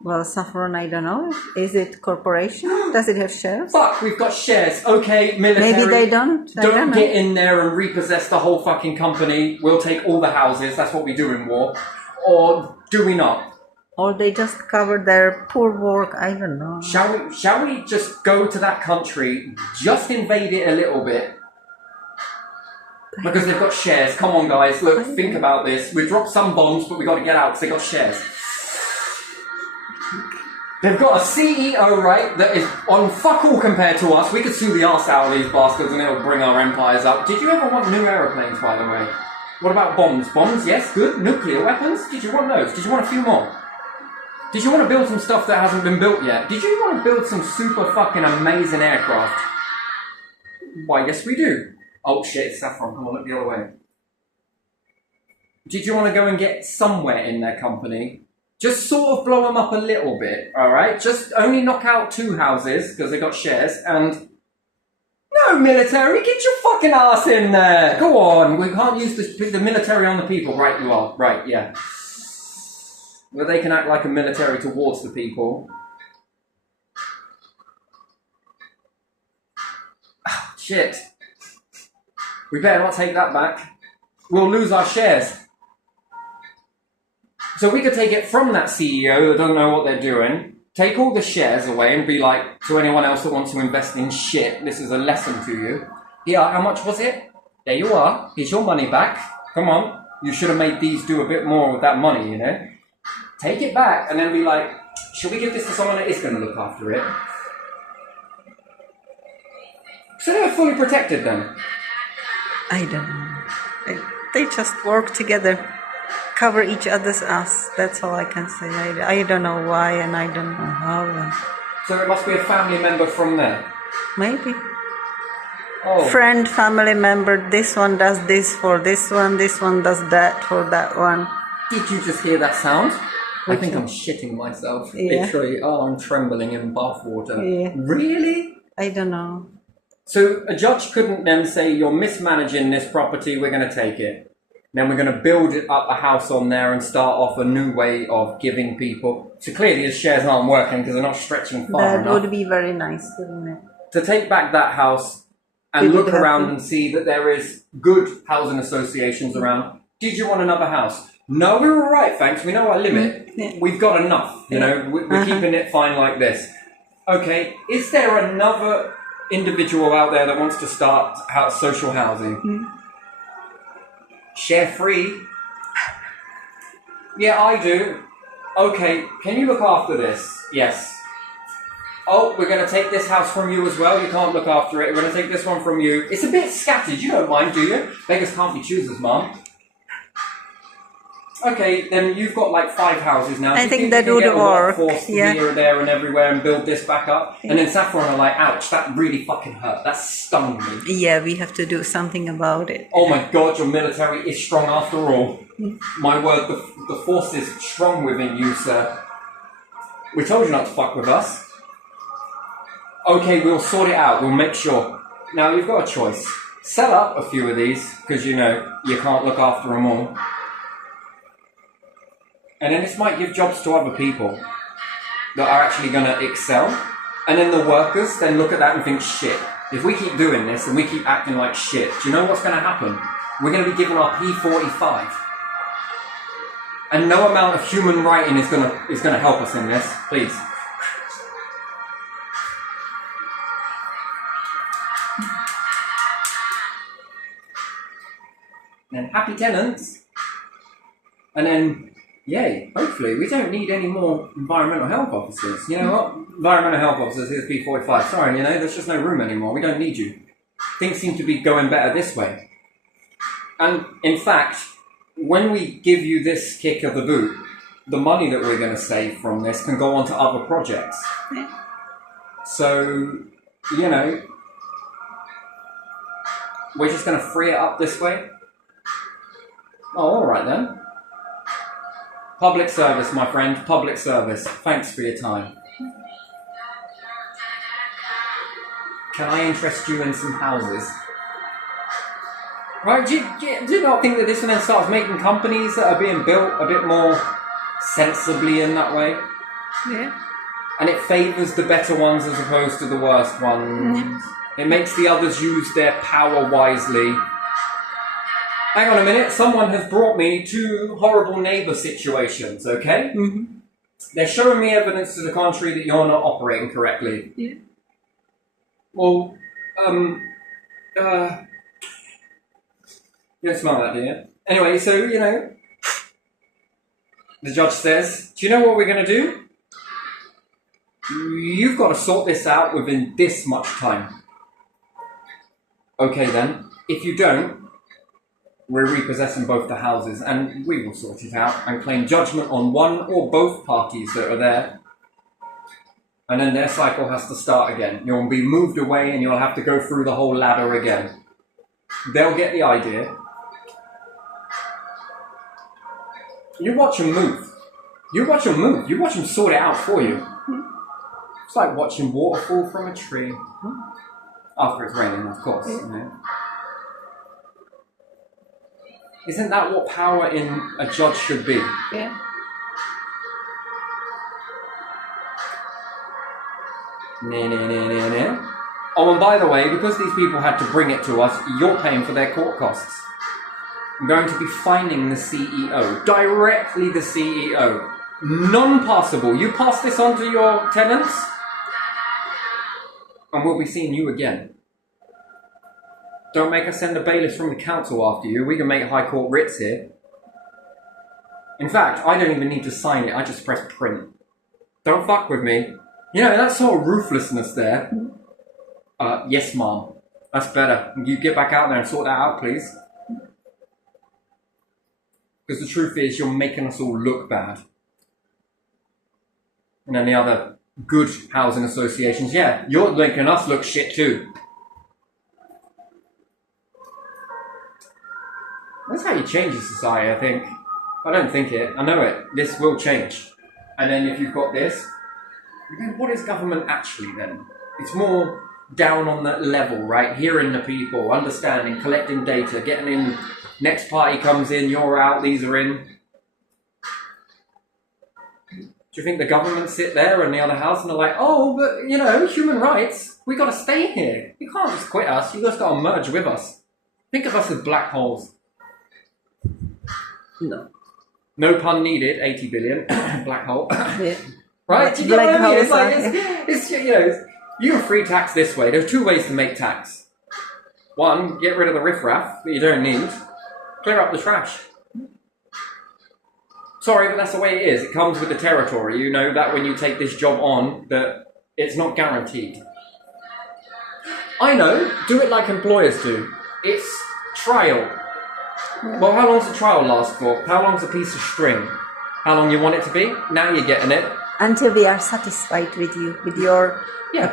Well, Saffron, I don't know. Is it corporation? Does it have shares? Fuck, we've got shares. Okay, military. Maybe they don't. I Don't don't get know. in there and repossess the whole fucking company. We'll take all the houses. That's what we do in war. Or do we not? Or they just cover their poor work. I don't know. Shall we just go to that country, just invade it a little bit? Because they've got shares. Come on, guys. Look, think about this. We dropped some bombs, but we got to get out because they got shares. They've got a CEO, right, that is on fuck all compared to us. We could sue the arse out of these bastards and it'll bring our empires up. Did you ever want new aeroplanes, by the way? What about bombs? Bombs, yes, good. Nuclear weapons? Did you want those? Did you want a few more? Did you want to build some stuff that hasn't been built yet? Did you want to build some super fucking amazing aircraft? Why, yes we do. Oh shit, it's Saffron. Come on, look the other way. Did you want to go and get somewhere in their company? Just sort of blow them up a little bit, alright? Just only knock out 2 houses, because they got shares, and... No, military, get your fucking ass in there! Go on, we can't use the military on the people. Right, you are. Right, yeah. Well, they can act like a military towards the people. Oh, shit. We better not take that back. We'll lose our shares. So we could take it from that CEO that doesn't know what they're doing, take all the shares away and be like, to anyone else that wants to invest in shit, this is a lesson to you. Here, how much was it? There you are. Here's your money back. Come on. You should have made these do a bit more with that money, you know? Take it back and then be like, should we give this to someone that is going to look after it? So they're fully protected then. I don't know. They just work together. Cover each other's ass. That's all I can say. I don't know why and I don't know how. So it must be a family member from there. Maybe. Oh. Friend, family member, this one does this for this one does that for that one. Did you just hear that sound? I think I'm shitting myself. Yeah. Literally, I'm trembling in bathwater. Yeah. Really? I don't know. So a judge couldn't then say, you're mismanaging this property, we're going to take it. Then we're going to build up a house on there and start off a new way of giving people. So clearly his shares aren't working because they're not stretching far That enough. would be very nice, wouldn't it? To take back that house and People look happy. around and see that there is good housing associations around. Did you want another house? No, we're all right, thanks. We know our limit. Yeah. We've got enough. You know, we're keeping it fine like this. Okay, is there another individual out there that wants to start social housing? Share free? Yeah, I do. Okay, can you look after this? Yes. Oh, we're going to take this house from you as well. You can't look after it. We're going to take this one from you. It's a bit scattered. You don't mind, do you? Beggars can't be choosers, Mum. Okay, then you've got like 5 houses now. I think you that can would get a work, workforce yeah. here, there, and everywhere, and build this back up. And then Saffron are like, ouch, that really fucking hurt. That stung me. Yeah, we have to do something about it. Oh my god, your military is strong after all. My word, the force is strong within you, sir. We told you not to fuck with us. Okay, we'll sort it out. We'll make sure. Now, you've got a choice. Sell up a few of these, because, you know, you can't look after them all. And then this might give jobs to other people that are actually going to excel. And then the workers then look at that and think, shit, If we keep doing this and we keep acting like shit, do you know what's going to happen? We're going to be given our P45. And no amount of human writing is going to help us in this. Please. And happy tenants. And then, yay, hopefully, we don't need any more environmental health officers. You know what? Environmental health officers, here's P45. Sorry, there's just no room anymore. We don't need you. Things seem to be going better this way. And in fact, when we give you this kick of the boot, the money that we're going to save from this can go on to other projects. So, we're just going to free it up this way. Oh, all right then. Public service, my friend. Public service. Thanks for your time. Can I interest you in some houses? Right, do you not think that this one then starts making companies that are being built a bit more sensibly in that way? Yeah. And it favours the better ones as opposed to the worst ones. Mm-hmm. It makes the others use their power wisely. Hang on a minute, someone has brought me 2 horrible neighbour situations, okay? Mm-hmm. They're showing me evidence to the contrary that you're not operating correctly. Yeah. Well, you don't smell that, do you? Anyway, so, the judge says, do you know what we're going to do? You've got to sort this out within this much time. Okay then, if you don't, we're repossessing both the houses and we will sort it out and claim judgment on one or both parties that are there. And then their cycle has to start again. You'll be moved away and you'll have to go through the whole ladder again. They'll get the idea. You watch them move. You watch them move. You watch them sort it out for you. It's like watching water fall from a tree. After it's raining, of course. Isn't that what power in a judge should be? Yeah. Oh, and by the way, because these people had to bring it to us, you're paying for their court costs. I'm going to be fining the CEO. Directly the CEO. Non-passable. You pass this on to your tenants, and we'll be seeing you again. Don't make us send the bailiffs from the council after you. We can make high court writs here. In fact, I don't even need to sign it. I just press print. Don't fuck with me. That sort of ruthlessness there. Yes, ma'am. That's better. You get back out there and sort that out, please. Because the truth is, you're making us all look bad. And then the other good housing associations, yeah, you're making us look shit too. That's how you change a society, I think. I don't think it. I know it. This will change. And then if you've got this, what is government actually then? It's more down on that level, right? Hearing the people, understanding, collecting data, getting in. Next party comes in, you're out, these are in. Do you think the government sit there in the other house and they're like, oh, but, human rights, we got to stay here. You can't just quit us. You just got to merge with us. Think of us as black holes. No. No pun needed, 80 billion, black hole. Yeah. Right? Do you know what I mean? It's like, holes, you can free tax this way. There's 2 ways to make tax. One, get rid of the riffraff that you don't need. Clear up the trash. Sorry, but that's the way it is. It comes with the territory. You know that when you take this job on, that it's not guaranteed. I know. Do it like employers do. It's trial. Well, how long does the trial last for? How long's a piece of string? How long you want it to be? Now you're getting it. Until we are satisfied with you, with your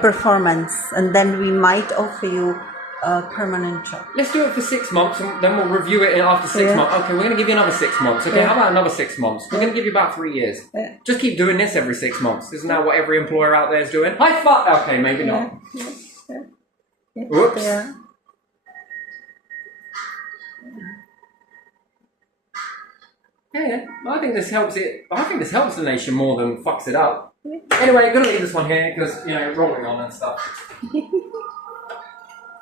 performance, and then we might offer you a permanent job. Let's do it for 6 months, and then we'll review it after 6 months. Okay, we're going to give you another 6 months. Okay, how about another 6 months? We're going to give you about 3 years. Yeah. Just keep doing this every 6 months. Isn't that what every employer out there is doing? High five! Okay, maybe not. Whoops. Yeah. Yeah, I think this helps it. I think this helps the nation more than fucks it up. Anyway, I'm going to leave this one here because, rolling on and stuff.